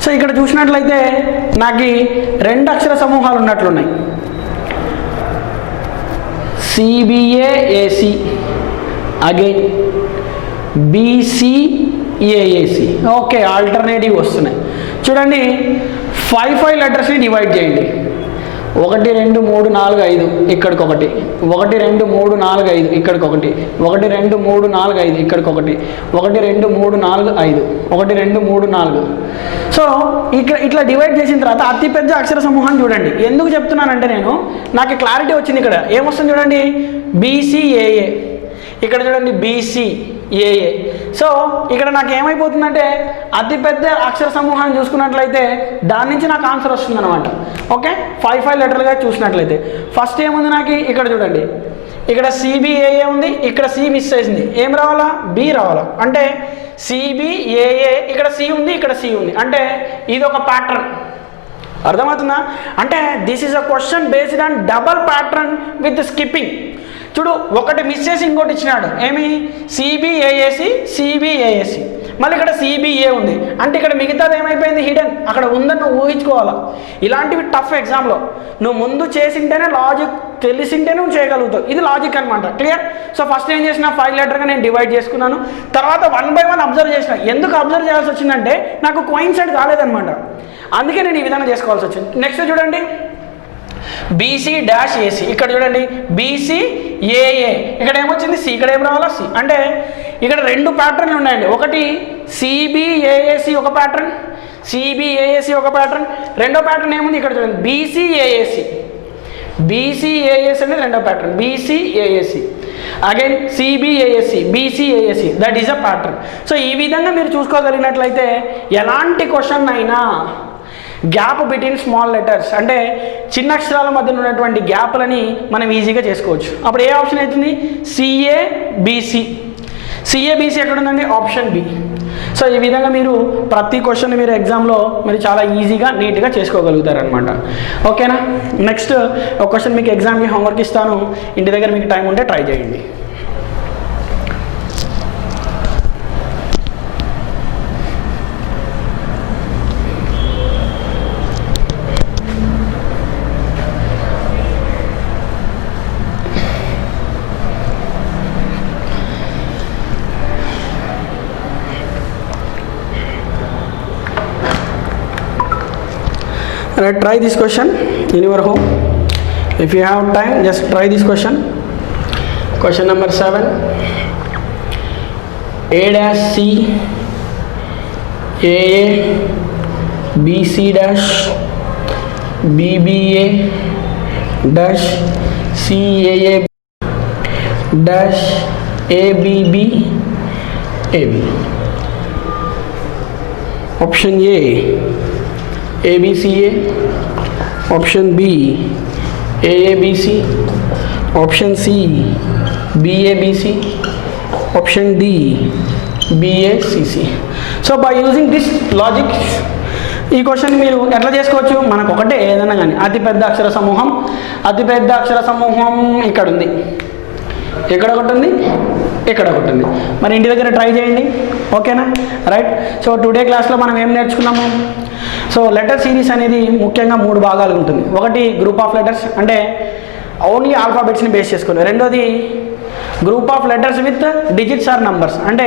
సో ఇక్కడ చూసినట్లయితే నాకు 2 అక్షర సమూహాలు ఉన్నట్లున్నాయి. CBAAC again BCAAC. Okay, alternative వస్తున్నాయి. చూడండి, 5 లెటర్స్ని డివైడ్ చేయండి. 1 2 3 4 5 ఇక్కడికి ఒకటి, 1 2 3 4 5 ఇక్కడికి ఒకటి, 1 2 3 4 5 ఇక్కడికి ఒకటి, 1 2 3 4 5, 1 2 3 4. సో ఇట్లా డివైడ్ చేసిన తర్వాత అతిపెద్ద అక్షర సమూహాన్ని చూడండి. ఎందుకు చెప్తున్నానంటే నాకు క్లారిటీ వచ్చింది. ఇక్కడ ఏమొస్తుంది చూడండి, BCAA. ఇక్కడ చూడండి BCAA. సో ఇక్కడ నాకు ఏమైపోతుందంటే అతిపెద్ద అక్షర సమూహాన్ని చూసుకున్నట్లయితే దాని నుంచి నాకు ఆన్సర్ వస్తుంది అనమాట. ఓకే, 5 లెటర్లుగా చూసినట్లయితే ఫస్ట్ ఏముంది నాకు ఇక్కడ చూడండి, ఇక్కడ సిబిఏఏ ఉంది, ఇక్కడ సి మిస్ అయింది, ఏం రావాలా? బి రావాలా. అంటే సిబిఏఏ, ఇక్కడ సి ఉంది, ఇక్కడ సి ఉంది, అంటే ఇది ఒక ప్యాటర్న్. అర్థమవుతుందా? అంటే this is a question based on double pattern with skipping. చూడు, ఒకటి మిస్ చేసి ఇంకోటి ఇచ్చినాడు, ఏమి? సిబిఏఏసి, సిబిఏఏసి, మళ్ళీ ఇక్కడ సిబిఏ ఉంది, అంటే ఇక్కడ మిగతాది ఏమైపోయింది? హిడెన్. అక్కడ ఉందని నువ్వు ఊహించుకోవాలా. ఇలాంటివి టఫ్ ఎగ్జామ్లో నువ్వు ముందు చేసింటేనే, లాజిక్ తెలిసింటేనే నువ్వు చేయగలుగుతావు. ఇది లాజిక్ అనమాట. క్లియర్? సో ఫస్ట్ ఏం చేసిన, 5 లెటర్గా నేను డివైడ్ చేసుకున్నాను. తర్వాత 1 by 1 అబ్జర్వ్ చేసిన. ఎందుకు అబ్జర్వ్ చేయాల్సి వచ్చిందంటే నాకు కోయిన్సైడ్ కాలేదనమాట, అందుకే నేను ఈ విధంగా చేసుకోవాల్సి వచ్చింది. నెక్స్ట్ చూడండి, బీసీ డాష్ ఏసీ. ఇక్కడ చూడండి, బీసీఏఏ, ఇక్కడ ఏమొచ్చింది? సి. ఇక్కడ ఏం రావాలా? సి. అంటే ఇక్కడ 2 ప్యాటర్న్లు ఉన్నాయండి. ఒకటి సిబిఏఏసి ఒక ప్యాటర్న్, సిబిఏఏసి ఒక ప్యాటర్న్. రెండో ప్యాటర్న్ ఏముంది? ఇక్కడ చూడండి, బీసీఏఏసి. బీసీఏఎస్ అనేది రెండో pattern, B C A S C. Again C B A S C, B C A S C, that is a pattern. So ఈ విధంగా మీరు చూసుకోగలిగినట్లయితే ఎలాంటి క్వశ్చన్ అయినా గ్యాప్ బిట్వీన్ స్మాల్ లెటర్స్, అంటే చిన్న అక్షరాల మధ్య ఉన్నటువంటి గ్యాప్లని మనం ఈజీగా చేసుకోవచ్చు. అప్పుడు ఏ ఆప్షన్ అవుతుంది? సిఏబిసి. సిఏబిసి ఎక్కడ ఉందండి? Option B. సో ఈ విధంగా మీరు ప్రతి క్వశ్చన్ మీరు ఎగ్జామ్లో మీరు చాలా ఈజీగా నీట్గా చేసుకోగలుగుతారు అనమాట. ఓకేనా? నెక్స్ట్ ఒక క్వశ్చన్ మీకు ఎగ్జామ్కి హోంవర్క్ ఇస్తాను, ఇంటి దగ్గర మీకు టైం ఉంటే ట్రై చేయండి. Right, try this question in your home. If you have time, just try this question. Question number 7. A dash C, AA, BC dash, BBA dash, CAA dash, ABB, AB. Option A, ABCA, option B, AABC, option C, BABC, option D, BACC. So by using this logic, ఈ క్వశ్చన్ మీరు ఎట్లా చేసుకోవచ్చు? మనకు ఒకటే ఏదైనా కానీ, అతిపెద్ద అక్షర సమూహం, అతిపెద్ద అక్షర సమూహం ఇక్కడ ఉంది, ఎక్కడ ఒకటి ఉంది, ఇక్కడ ఒకటి ఉంది. మరి ఇంటి దగ్గర ట్రై చేయండి. ఓకేనా? రైట్. సో టుడే క్లాస్లో మనం ఏం నేర్చుకున్నాము? సో లెటర్ సిరీస్ అనేది ముఖ్యంగా 3 భాగాలు ఉంటుంది. ఒకటి గ్రూప్ ఆఫ్ లెటర్స్, అంటే ఓన్లీ ఆల్ఫాబెట్స్ని బేస్ చేసుకుని. రెండోది group of letters with digits or numbers, అంటే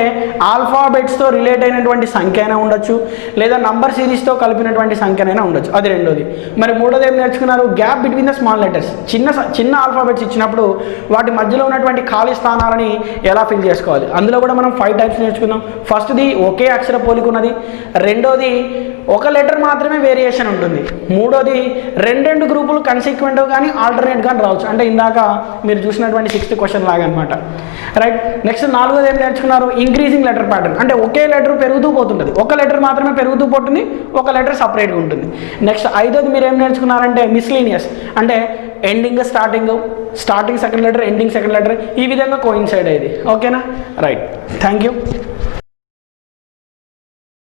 ఆల్ఫాబెట్స్తో రిలేట్ అయినటువంటి సంఖ్య అయినా ఉండొచ్చు, లేదా నంబర్ సిరీస్తో కలిపినటువంటి సంఖ్యనైనా ఉండొచ్చు. అది రెండోది. మరి మూడోది ఏం నేర్చుకున్నారు? Gap between the small letters. చిన్న ఆల్ఫాబెట్స్ ఇచ్చినప్పుడు వాటి మధ్యలో ఉన్నటువంటి ఖాళీ స్థానాలని ఎలా ఫిల్ చేసుకోవాలి. అందులో కూడా మనం 5 టైప్స్ నేర్చుకున్నాం. ఫస్ట్ది ఒకే అక్షర పోలిక ఉన్నది, రెండోది ఒక లెటర్ మాత్రమే వేరియేషన్ ఉంటుంది, మూడోది 2 గ్రూపులు కన్సిక్వెంట్ కానీ ఆల్టర్నేట్ కానీ రావచ్చు, అంటే ఇందాక మీరు చూసినటువంటి 6th క్వశ్చన్ లాగా అనమాట. రైట్. నెక్స్ట్ 4వది ఏం నేర్చుకున్నారు? ఇంక్రీజింగ్ లెటర్ ప్యాటర్న్, అంటే ఒకే లెటర్ పెరుగుతూ పోతుంటుంది, ఒక లెటర్ మాత్రమే పెరుగుతూ పోతుంది, ఒక లెటర్ సపరేట్గా ఉంటుంది. నెక్స్ట్ 5వది మీరు ఏం నేర్చుకున్నారంటే మిస్లీనియస్, అంటే ending starting second letter, ending second letter, ఈ విధంగా కోయిన్సైడ్ అయ్యేది. ఓకేనా? రైట్. Thank you.